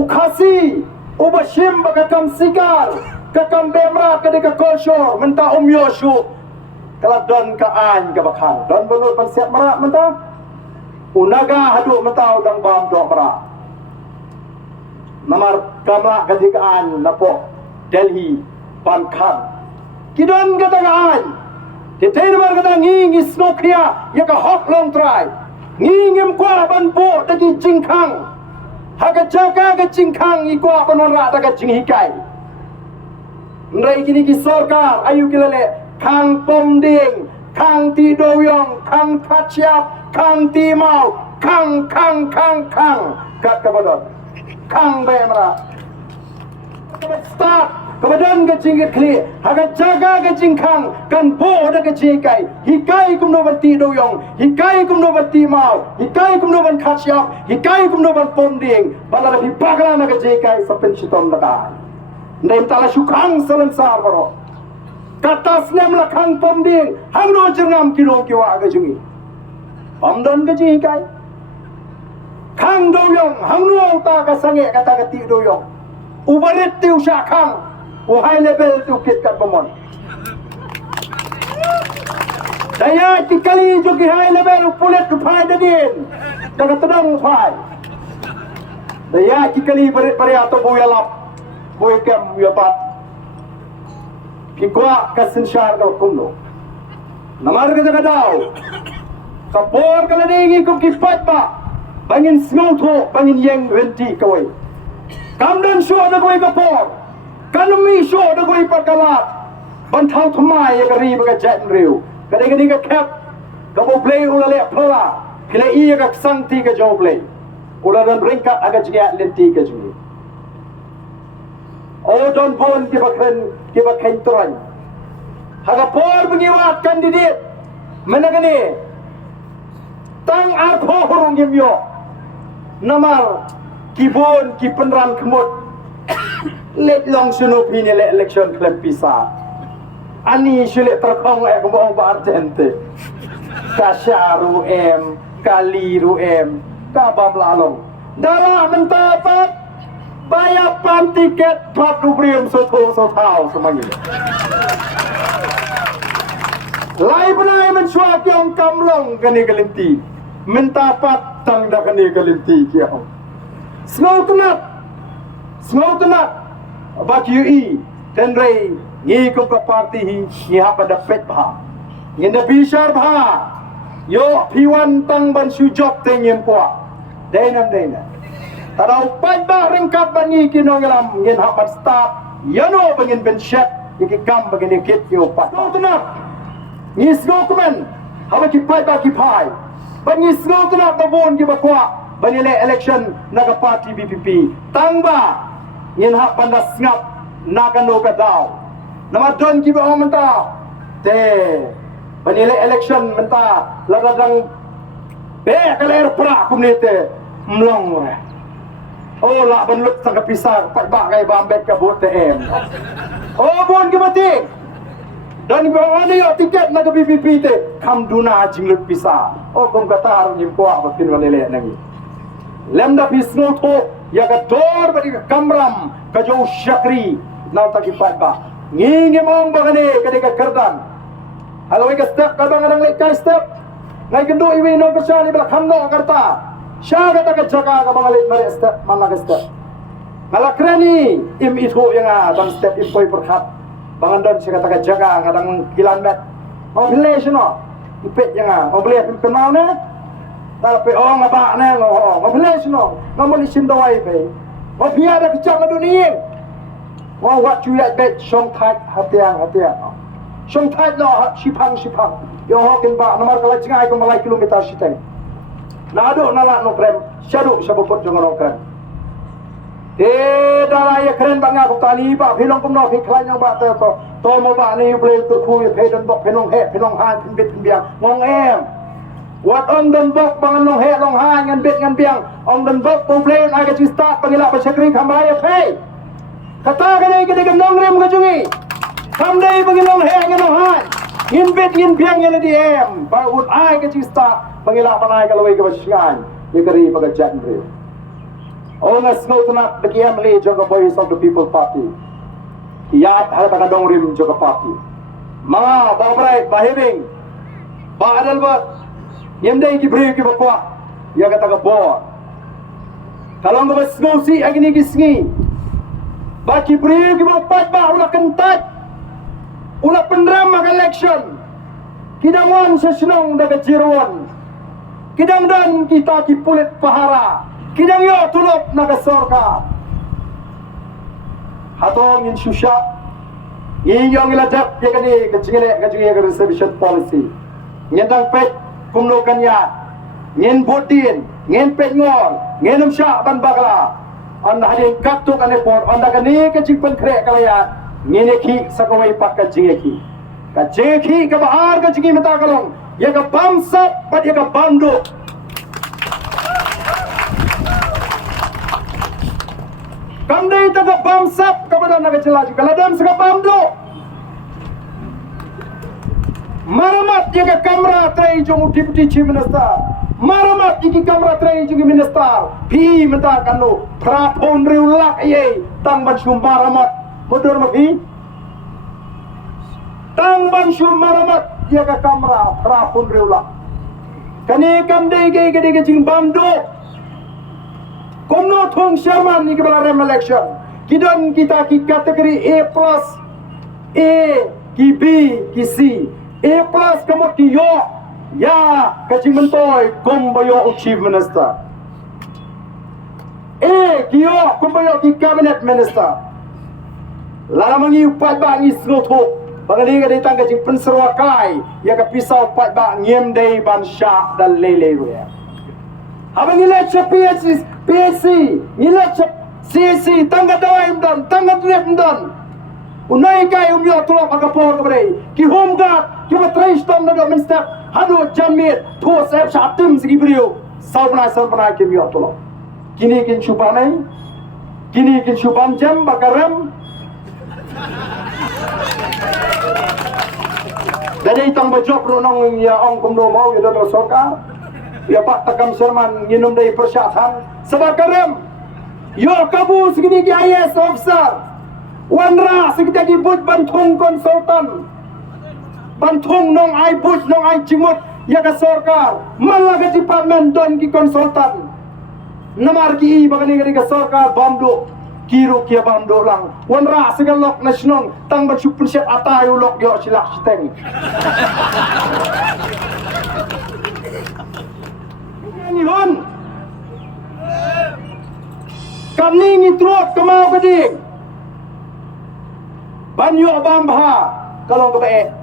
ukhasi ubashim baka kam sigar kakam bemra kade ka kolsho menta yoshu kala don ka an ka bakhan don banul pan siap mara menta unaga hadu menta udang bam do mara namar kamla kade ka an napo Delhi pan khan kidon ka an Kita ini berkata ngi snokria ya ka hok long try. Ngi ngem kwa ban po dagi jingkang. Haga jaga ke jingkang ikwa panora daga jinghikai. Ndai kini ki sarkar ayu kilale kang pomding, kang ti doyong, kang tachiap, kang ti mau, kang kat kabadon. Kang bemra. Start kemudian ke jingit kli haga jaga ke jingkang kan bo da ke jikai hikai kum no bati doyong hikai kum no bati mau hikai kum no ban khasyap hikai kum no ban pomding bala bi bagla na ke jikai sapen chitom laka ndem tala sukang salan sar baro katas nem la kang pomding hang no jengam kilo kiwa ga jungi pomdon ke jikai kang doyong hang no ta ka sange kata ka ti doyong ubarit tiu syakang high level tu kit kat pemon. Daya tikali joki high level pulet tu pai dadin. Daga tedang pai. Daya tikali berit pare atau boya lap. Boya kem ya pat. Kikwa kasin syar ka kumno. Namar ka jaga daw. Kapor kala dingi kum kipat ba. Bangin sngoto bangin yang renti kawai. Kamdan syuh da kawai kapor. Kanumi show da goi parkalat bantau thmai ya gari baga jet riu kadai ka cap ka bo play ulale phala kile i ka sangti ka jo play ularan ringka aga jia lenti ka juni o don bon ki bakhen toran haga por bengiwat candidate menagani tang arpho horong yimyo namar kibon ki penran kemut let long suno pini le election klub pisa ani sulit terkong ek mo ba argente kasyaru em kaliru em kabam lalong dara mentapat bayar pan tiket 40 ribu so tau semangi lai benai mensuak yang kamlong kani galinti mentapat tang da kani galinti kiau Small tenat bak UI tenrei ngi ko ka party hi ha pada pet bha ngenda bishar bha yo piwan tang ban su job tengem kwa denam tadau pat ba ringkap bani kinongalam ngen ha pat start yano bangin ben shet iki kam bangin kit yo pat tenat ngi dokumen ha ki pai ba ki pai ban ngi tenat ba bon ki ba kwa bani le election naga party BPP tang ba ngin hak pandas ngap nakano ka daw namadon ki ba menta te panile election menta ladadang be kaler pra kumnete mlong mo oh la banlut sang kapisar pat ba kay bambet ka bot em oh bon ki mati dan ba ani yo tiket na ka BPP te kam duna jinglut pisa oh kom katar nyim ko ba tin wanele nangi lemda bisno to ya ka dor bagi kamram ka jo syakri nau ta ki pat ba ngi mong ba kane kade ka kardan halo ka step ka bang nang le ka step ngai kendo iwi no ka shani ba khamno karta sha ka ta ka jaga ka bang le mare step mana ka step malakrani im itho yang bang step impoi perkhat bangandon sya ka ta ka jaga ngadang kilan met population no ipet yang beli penau ne tapi orang apa ne ngomong population no ngomong isin dawai be oh biar ada kecak ke dunia wah wat cuyak bet song tat hatiang song tat no sipang yo hokin ba nomor kala jingai ko malai kilometer siteng nado nala no prem syadu sabopot jongorong kan dala ya keren banga ko tani ba philong kumno phi khlan yang ba to mo ba ni ble tu khu ye phedan bok phenong he phenong han phin bit biang ngong em wat on dan bok bangan long he long han ngan bit ngan biang on dan bok problem aga ci start pagila pa sakri khamaya phe kata kene kene nong rem ka jungi kamdai pagilong he ngan long han ngin bit ngin biang ngan di em ba ut ai ka ci start pagila pa nai ka lawai ka basyan ye kari pagajat re on as no tana the KMLA joga voice of the people party ya hal ka dong rim joga party ma ba brai ba heving ba adal ba yemdai ki bri ki bakwa ya kata ka bo kalau nggak snosi agni gisngi ba ki bri ki bapat ba ula kentat ula pendram mag election Kidang wan sesenong daga jiruan. Kidang dan kita ki pulit pahara. Kidang yo tulop naga sorka. Hatong in susya. Iyong iladak ya kani kecingele reservation policy. Nyendang pet kumno kanya. Nyen botin, ngen pet ngor, ngen syak ban bagla. An hadin katuk ane por anda kani kecing penkrek kalaya. Ngene ki sakawai pak kecing ki. Kecing ki ka bahar kecing mata kalong. Ya ka bamsap pat ya ka bamdo. Kandai taga bamsap kepada naga celaju. Kaladam sega bamdo. Maramat ya ka kamera trai jong deputy chief minister. Maramat iki kamera trai jong minister. Pi mata kanu prapon riulak ye tang ban syum maramat. Motor mapi. Tang ban syum maramat ya ka kamera prapon riulak. Kani kandai ge jing bamdo. Komno thong Sherman ni kebala rem election. Kidan kita ki kategori A+, A ki B ki C. A+ kamu ki yo ya kacing mentoy kombayo chief minister. A ki yo kombayo ki cabinet minister. Lala mangi upat ba ngi sloto. Bangali ka ditang kacing penserwakai ya ka pisau upat ba ngiem dei ban sya dan lele ya. Abang ngilat sa PSC, ngilat sa CSC, tangga dawaim dan, tangga drep dan. Unai kai umyo tulok agapor kabre. Ki home guard, ki matrais tom na do minstep. Hadu jamit, thos ep sa atim sigi brio. Salpana ki umyo tulok. Kini kin chupanai, kini kin chupan jam bakaram. Jadi itang bajok nong ya ong kumno mau ya do sorkar. Ya Pak Takam Sherman nginum dari persyaratan sebakarem yo kabu segini IAS officer wanra segini dibut bantung konsultan bantung nong ai but nong ai cimut ya ka sorkar malah ke department don ki konsultan namar ki bagani ka sorkar bamdo kiro kia bamdo lang wanra segalok nasional tang ban supun set atayu lok yo silak siteng. Nihon kami ngitrot kemau keding banyu bambha kalau kebae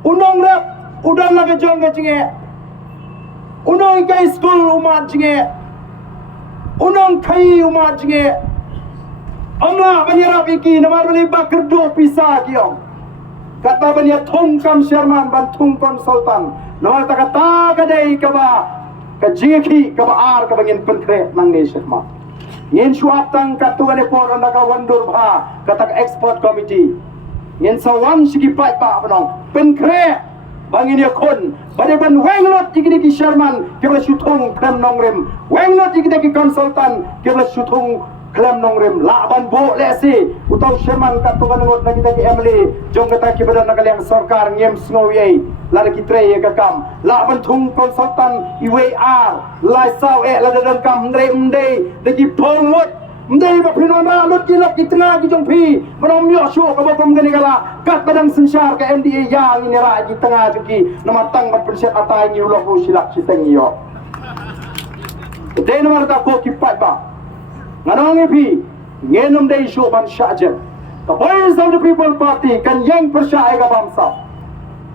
unong rap udan lagi jong ke cinge unong kai school umat cinge unong kai umat cinge amla banyarap iki namar beli bakerdo pisah kiong kata banya thongkam Sherman bantung konsultan namar takata kadai kaba kajiki kabaar kabangin pentre nang nation ma ngin suap tang katuan por anda ka wandur bha katak export committee ngin sawan sigi pat pa banong penkre bangin ya kon bade ban wenglot digini ki Sherman kebla sutung klem nongrem wenglot digini ki konsultan kebla sutung klem nongrem la ban bo lesi utau Sherman katuan ngot lagi ki Emily jong kata ki badan nakaliang sarkar ngem sngowie lada kitre ya kakam la ban thung konsultan IWR lai sao la dadan kam ndre mde de ki phongmot mde ba phinona lut ki lok ki tna ki jong phi manom yo shu ka ba kom gani kala kat badang sensyar ka MDA yang ini ra ki tengah ki namatang ba perset atai ni ulok ru silak siteng yo de nomor ta ko ki pat ba nganong phi ngenom de shu ban shajen the voice of the people party kan yang persya ga bamsa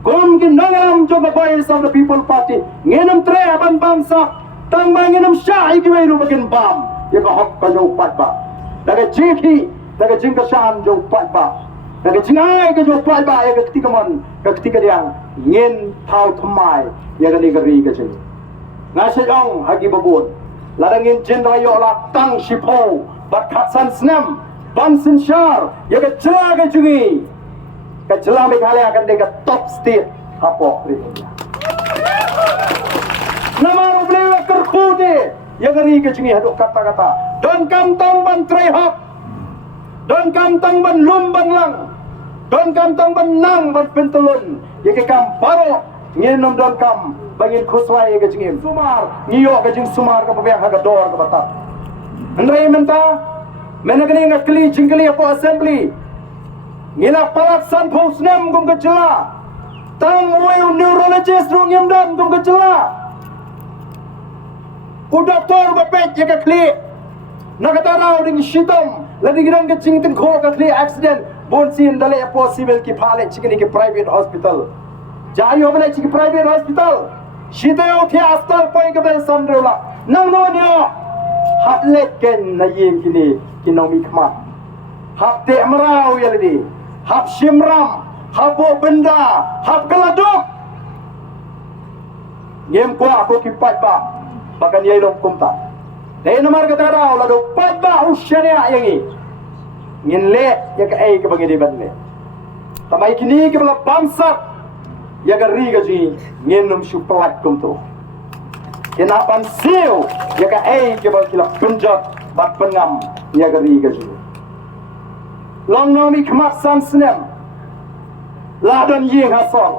Kum ginangam jo voice of the people party ngenam tre ban bangsa tang manginam sya ikiwe ru bagin bam ya ka hok ka jo pat ba daga jiki daga jingka shan jo pat ba daga jingai ka jo pat ba ya ka ketika diang ngin thau thmai ya ka ni gari ka chen ngasai ong hagi babun larangin jin rayo la tang shipo bat khatsan snam ban sinshar ya ka jela ka jungi kejelang Meghalaya akan dekat top state apa ini nama beliau kerkude yang ngeri kecungi haduk kata-kata don kam tang ban trehap don kam tang ban lum ban lang don kam tang ban nang ban pentulun ya ke kam baro ngenom don kam bangin khuswai kecungi sumar ngiyo kecing sumar ka pabiyang hagador ka batak andai menta menagani ngakli jingkali apa assembly ngila palat san posnem gum kecela tang uyu neurologist rung yam dan tung kecela u doktor bapet jaga kli nagatarau ding shitom ladi girang kecing tin kho ka kli accident bon sin dale possible ki phale chikini ki private hospital jayo bale chiki private hospital shitayo thi astal poi ka bel sandrula nang no nyo hap leken na yim kini kinomi khmat hap te marau yaldi hap shimram hap benda hap galaduk ngem kwa ko ki patba bakan yai long kumta dai namar kata rau lado patba usyania yangi ngin le ya ka ai ka bagi ban le tamai kini ke bala bamsat ya ga ri ga ji ngin num shu plat kum tu kena pan siu ya ka ai ke bal kila penjat bat pengam ya ga ri ga ji long nomi khmat san snem la don ying hasol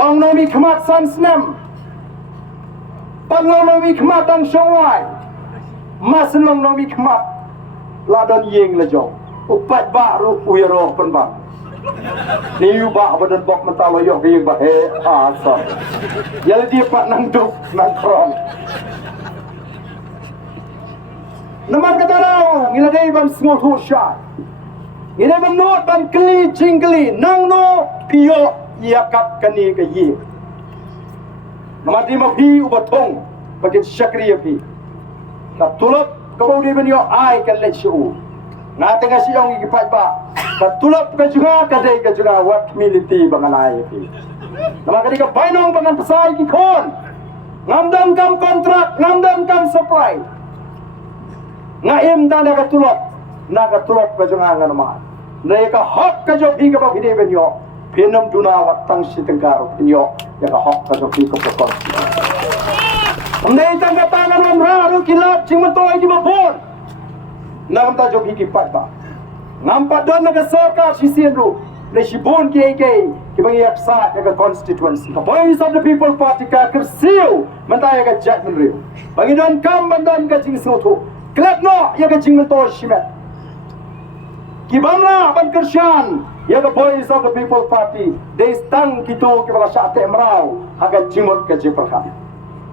long nomi khmat san snem pan long nomi khmat dang shawai mas long nomi khmat la don ying la jo upat ba ru uyaro pen ba ni yu ba badan bok mentalo yo ge ba he ha sa yal di pat nang duk nang krong naman katarau ngila dei ban small ho shot ngila ban not ban kli jingli nang no pio ya kap kani ke yi namati ma phi ubatong bakin syakriya phi na tulap kabau di ben yo ai kan let shu na tengah siang gi pat ba ka tulap ka juga ka dei ka juga wat community banganai phi nama kadi ka bainong bangan pasai ki khon ngamdam kam kontrak ngamdam kam supply ngaim dan ka tulap na ka tulap ka juga nganama na ka hak ka jo phi ka ba phi de ben yo penam duna watang si tengkar yo ya ka hok ka joki ko ko amnei tang tangan amra ru kilap ching matoi ki mabon nam ta joki ki pat ba ngam padon na ka sarkar si sienru le si bon ki ki bangi aksa ya ka constituency the voice of the people party ka kersiu mata ya ka judgment riu bangi don kam bandan ka ching soto klap no ya ka ching matoi shimet ki bamla ban kershan ya the voice of the people party they stang kito ke bala syate emrau haga jimot ke jiperkha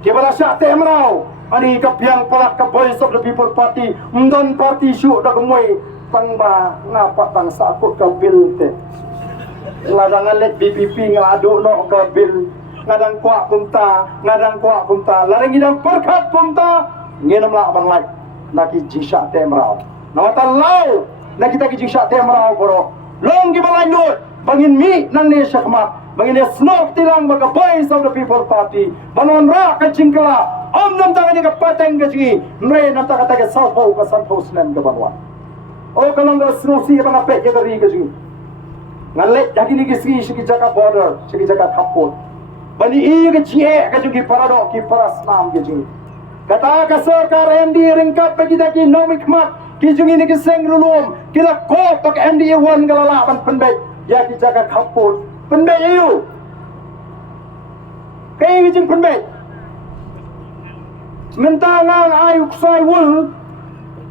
ke bala syate emrau ani ka piang polak ka voice of the people party mdon party syu da kemoi pangba ngapa bangsa aku ka bil te ladang let BPP ngadu no ka bil ngadang kwa kumta larang idang perkhat kumta ngenam la bang lai naki jisha te emrau nawata lau naki ta ki jisha te emrau boro long gibalai nur bangin mi nang ne syakmat bangin ne snok tilang baga voice of the people party banon ra ka jingkala om nam tangan ka pateng ka jingi mre nam ta ka salpo ka sanpo snen ka banwa o kalong ga snosi ba na pe ka ri ka jingi ngale jadi ni kisi shi jaka border shi jaka kapot bani i ka chie ka jingi parado ki paras nam ka jingi kata ka sarkar MD ringkat bagi daki nomik mat ki jungi ni kiseng rulum kila ko pak MD wan galala ban pendai ya ki jaga kaput pendai yu kai jing pendai mentangang ayu ksai wul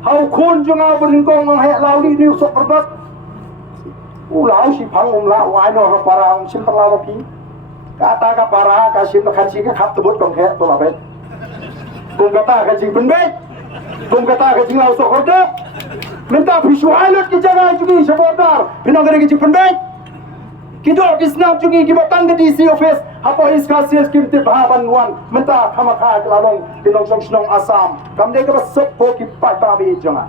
hau khon junga beringkong ang he lauli ni sok perbat ulau si phang la wai no ha parang sim tang la pi kata ka para ka sim ka khansi ka khap tebut kong he to la bet kong kata ka jing pendai kong kata ka jing lau sok perbat minta visualat ki jaga jugi sabodar pinagare ki pendai kido kisnap jugi ki batang di DC office hapo iska sales kimte bahaban wan minta khamakha lalong pinong song asam kamde ka basok ko ki pata bi jonga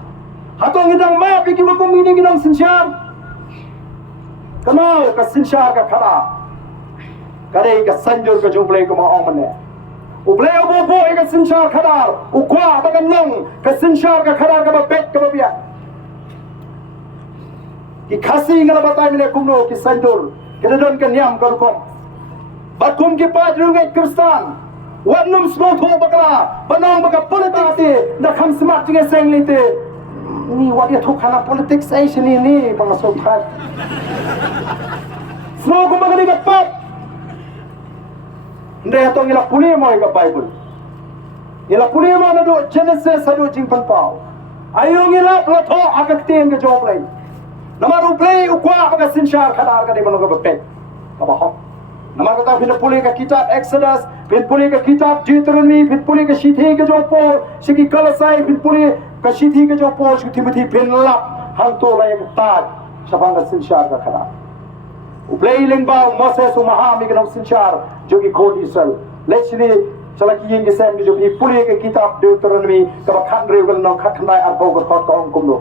hatong idang ma ki bakum ini ginang sinsyar kamau ka sinsyar ka khala kare ka sanjur ka jublay ko ma omane ublay obo ka sinsyar khadar ukwa bagan long ka sinsyar ka khadar ka bet ka biya ki khasi ngala batai mile kumno ki sandur kedon kan yam kar kom bakum ki padru ngai kristan wanum smot ho bakla banong baka politik na kham smart ngai senglite ni wadia thok khana politics ai shini ni bang so khat smok ko bagani ka pat ndre atong ila puli mo ka bible ila puli mo na do genesis adu jing pan pau ayong ila platho agak tem ke job lai Nama ruplay ukwa baga sinshar kadar ka di manoga bepek. Kabahok. Nama kata pin puli ka kitab Exodus, pin puli ka kitab Deuteronomy, pin puli ka shithi ka jopo, sigi Kolosai, pin puli ka shithi ka jopo, sigi Timothy pin lap hang to la yak tag sabang ka sinshar ka kadar. Uplay lingbaw Moses umahami ka ng sinshar jogi kod Israel. Lechli salaki yung gisem di jogi puli ka kitab Deuteronomy kabakhan rewel ng kakhnay arbaw ka kot ka ongkum do.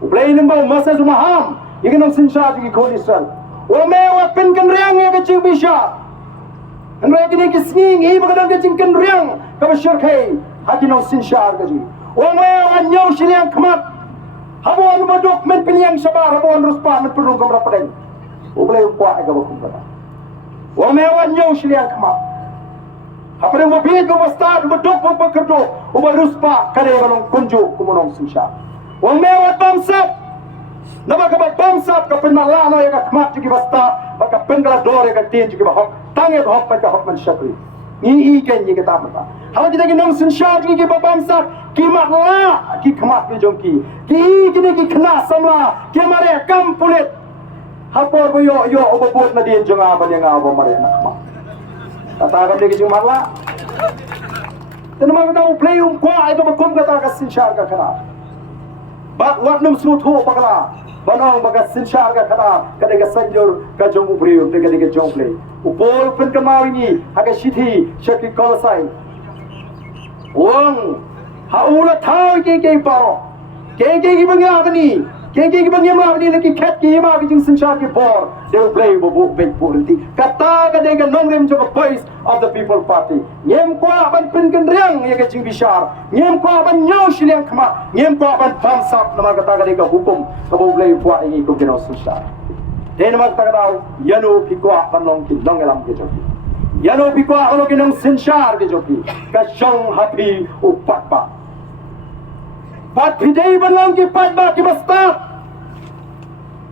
Uplay lingbaw Moses umaham yung ng sinshar jogi kod Israel. Umewa pin kan riang ya kecing bisa. Henry kini kising i bagadang kecing kan riang kabashir kai haki ng sinshar kaji. Umewa nyaw siliang kamat. Habuan madok men piniang sabar habuan ruspa men perung kamra padeng. Ublay ukwa aga bakum kata. Umewa nyaw siliang kamat. Hapadeng mabid mabastad madok mabakerdo umaruspa kade balong kunju kumunong sinshar. Umewa bamsap. Nama kabat bamsap kapin malano ya kamat juga basta maka penggala dore ka tin juga bahok tange bahok pa ka hok man syakri ni iken ni kata mata hawa kita ginong sinshar juga ki bamsap ki mahla ki kamat ki jongki ki kini ki kena samla ki mare kam pulit hapor bo yo obobot na din jonga ban yang abo mare na kamat kata ka ki jong mahla tanama kita play kwa ito bakum kata ka sinshar ka kana bat wat num smutho pakala banong baga sinshar ka kana kadega sanjur ka jong ubriu kadega jong play upol pen kamawi ni haga shithi shaki Kolosai wong haula thau ke paro ke bangya bani ke bangya ma bani laki khat ke ma jing sinshar ke por they will play bo big politi kata kadega nongrem jo voice of the people party nyem kwa ban pen kan riang ye ka jing bishar nyem kwa ban nyaw shiliang khama nyem kwa ban bamsap nama kata kadega hukum kabo play kwa ini ko geno sinshar den mak tagadaw yano pikwa kanong kinong elam ke joki yano pikwa ano kinong sinshar ke joki ka shong happy upatba pat pidei banong ki patba ki basta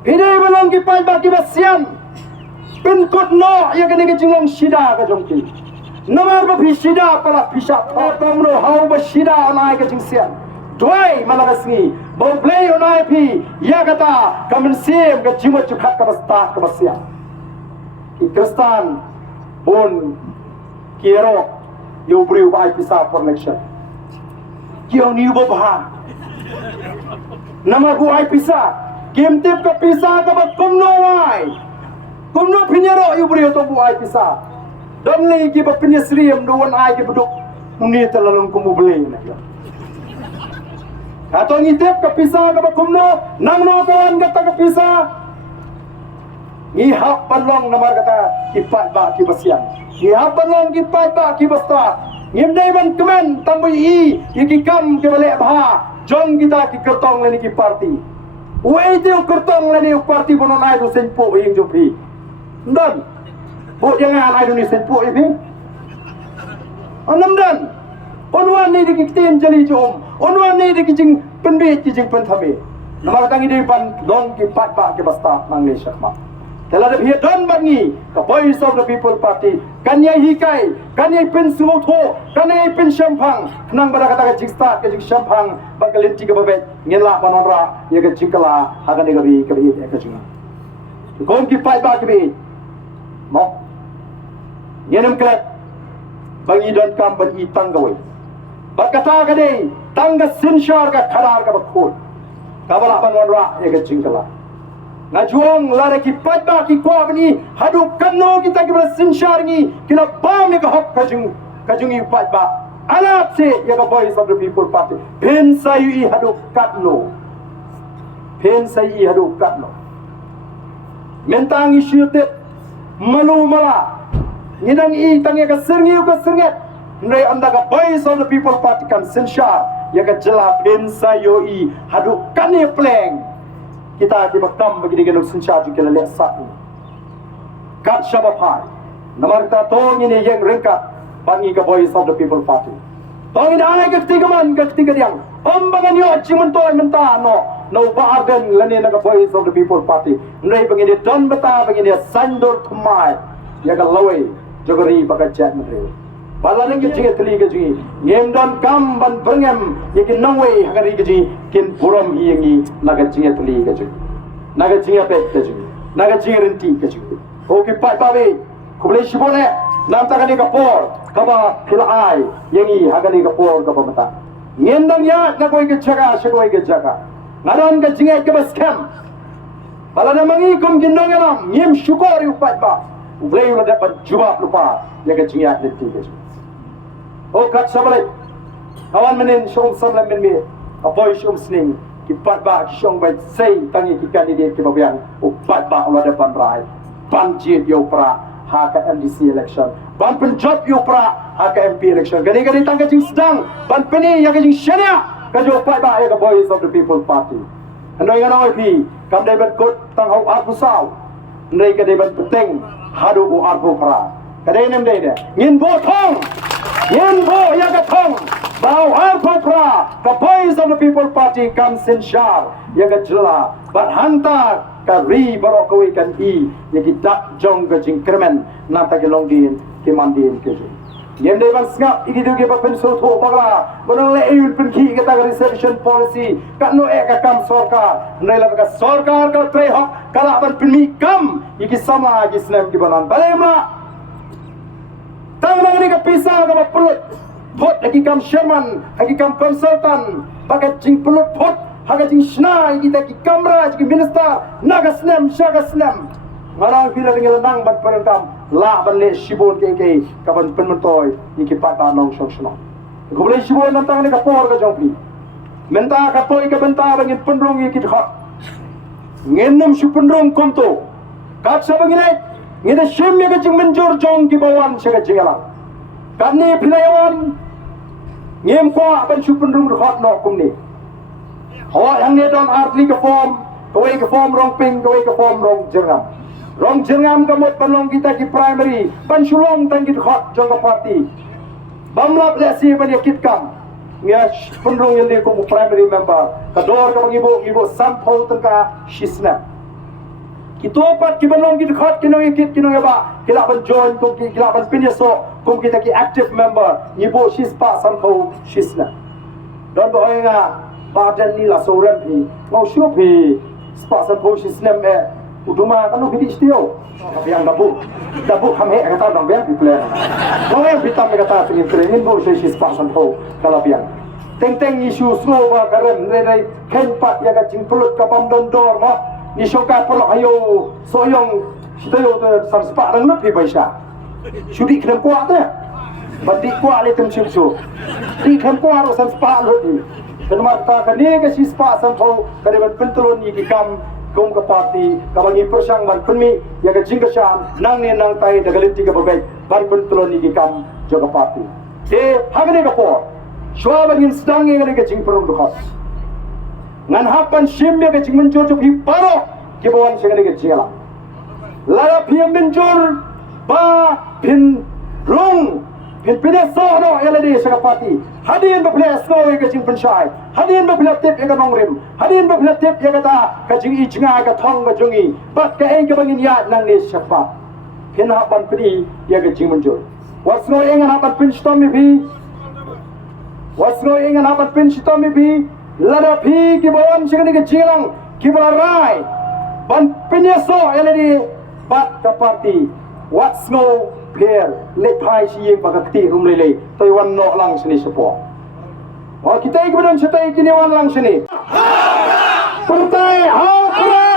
pidei banong ki patba ki basian pin kot no ya kene ke jinglong shida ka jongki namar ba shida pala pisha tamro hau ba shida anai ka jingsian doi malagasni bo play onai pi ya kata kamen sim ka jimo chukhat ka basta ka basia ki kristan bon kiero yo briu bai pisa for election kiong niu bo bah nama bu ai pisa kim tip ka pisa ka ba kumno wai kumno pinero yo briu to bu ai pisa don le ki ba pinyasriam do wan ai ki buduk muni talalong kumublay na ya atau ngitip ke pisah ke bakumno nangno kawan kata ke pisah ngihap panlong namar kata kipat ba ki basian ngihap panlong kipat ba ki basta ngimdai ban kemen tambui i ikikam ke balik bah jong kita ki kertong leni ki parti wei tu kertong leni parti bononai tu senpo ing jopi ndan bo jangan ai ni senpo ini anam dan onwan ni dikiktin jali jom onwan ni dikijing penbit kijing penthame nama tangi di pan dong ki pat ba ke basta nang ni syakma tela de hiat don bangi ka voice of the people party kanya hikai kanya pen sumotho kanya pen shampang nang bara kata ka jingsta ke jing shampang bakalin tiga babet ngela panonra ye ke jingkala haga ne gabi ke bi ke jinga gon ki pat ba ke bi mo yenam klat bangi don kam ban i tanggawai bakata kade tangga sinshar ka kharar ka bakhot kabala panonra ye ke jingkala ngajuang lare ki padba ki kwa bani hadu kanno kita ki sinshar ni kila bam ni ka hok kajung i padba alat se ya ka voice of the people party pen sayu i hadu katlo mentang i syutet malu mala ngidang i tangya ka serngi ka sernget ndai anda ka voice of the people party kan sinshar ya ka jela pen sayu i hadu kani pleng kita di bakam bagi dengan sinshar juga lelak satu kat syabapai namar kita tong ini yang rengkat bangi ke voice of the people party tong ini ai ke ketiga yang ombangan yo cimen toy menta no baargan lani na ke voice of the people party ndai bangi dia don beta bangi dia sandur thumai ya ka lawai jogari bakajat matre balang ke jinga teli ke jingi ngem don kam ban berngem yakin nongwei hagari ke jingi kin buram hiyangi naga jinga teli ke jingi naga jinga pet kaju naga jinga renti kaju oke pat babe kuble shibone nam ta kani kapor kaba khilai yengi hagani kapor kaba mata ngendang ya na koi ke jaga shikoi ke jaga ngaran ka jinga ke baskem balana mangi kum ginong elam ngim syukur yu pat ba ublei ula dapat jubah lupa ya ke jinga renti kaju oh kat sabalai kawan menen syong samlam men me apoy syong sning kipat ba syong bai sei tangi ki kandidat ke babian upat ba ula dapat rai banjit yo pra hak MDC election ban penjob yo pra hak MP election gani tangga jing sedang ban peni ya jing syania ka jo upat ba ya voice of the people party andoi ngano pi kam dai ban kot tang hau ar pusau nei ka dai ban peteng hadu bu ar bu pra kadai nem dai de ngin bo thong ngin bo ya ka thong bau ar bu pra ka voice of the people party comes in shar ya ka jela ban hanta ka ri barok ko ikan I ya ki dak jong ka jing kremen na ta ke longdin ke mandin ke je yem dai ban snap iki du ke ba pen so tho bagla bonang le yul pen ki ka ta reservation policy ka no e ka kam sarkar nei la ka sarkar ka tre hok kala ban pen mi kam iki sama gi snem ki banan balema tang ni ka pisa ka ba pulut pot lagi kam chairman lagi kam consultant bagat jing pulut pot haga jing shna kita ki kamera ki minister naga snem shaga snem ngarang pila dengan nang ban perengkam la ban le shibon ke ka ban penmentoy iki pata nong shok shno ko boleh shibon nantang ni ka por ka jongpi menta ka toy ka benta bangin penrung iki khot ngenum shu penrung komto kap sa bangin ngene shem me ka jing menjor jong ki bawan shaga jingala kani philayawan ngem ko ban shu penrung khot no kumni Hawa yang dia don artli ke form, kawai ke form rong ping, kawai ke form rong jengam kamot panlong kita ki primary, pan sulong tang kit hot jong ka party. Bamlap le si ban yakit kam. Ngia penrong yang dia ko primary member, kador ka ibu sampol tang ka shisna. Kito pat ki banlong kit hot kino yakit kino ba, kila ban join ko ki kila ban pinyaso, ko kita ki active member, ibu shispa sampol shisna. Don ba nga badan ni lah seorang pi mau syup pi sepasan posisi nem uduma kan lu bidi istio tapi yang dabu kami kata dong biar plan mau yang hitam kata pilih training mau saya sepasan po kalau biar teng isu semua ba karen nilai ken pat ya kacing pelut kapam dondor mah ni syokat perlu ayo soyong kita yo san sepak dan lebih baisa sudi kena kuat tu bandi kuat le tem syup di kena kuat san sepak lebih Kenapa tak kini ke sispa santo kadaban pentulun iki kam kum ke parti kabangi persang ban penmi ya ke jingkesan nang ni nang tai dagaliti ke babai ban pentulun iki kam jaga parti hagane ke por shwa bangin sedang ngene ke jing perung dukhas ngan hapan shim ya ke jing menjur hi paro ke bawan sengene ke jingala lara piem menjur ba pin rung pin so no eladi saka parti hadin ba pila snow ke jing penshai hadin ba pila tip ya ka nongrim hadin ba pila tip ya ka ka jing I chinga ka thong ba jungi bat ka ke bangin ya nang ni shapa pin hapan pri ya ka jing menjur what's going on hapan pin storm bi what's going on hapan pin storm bi lada pi ki bawan singani ke jilang ki rai ban pinyaso eladi bat ka parti what's no player lepai si yang pakati rumlele Taiwan no lang sini sepo wah kita kemudian setai kini wan lang sini partai Hakra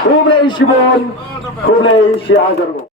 Kublai Shibon Kublai Syahajar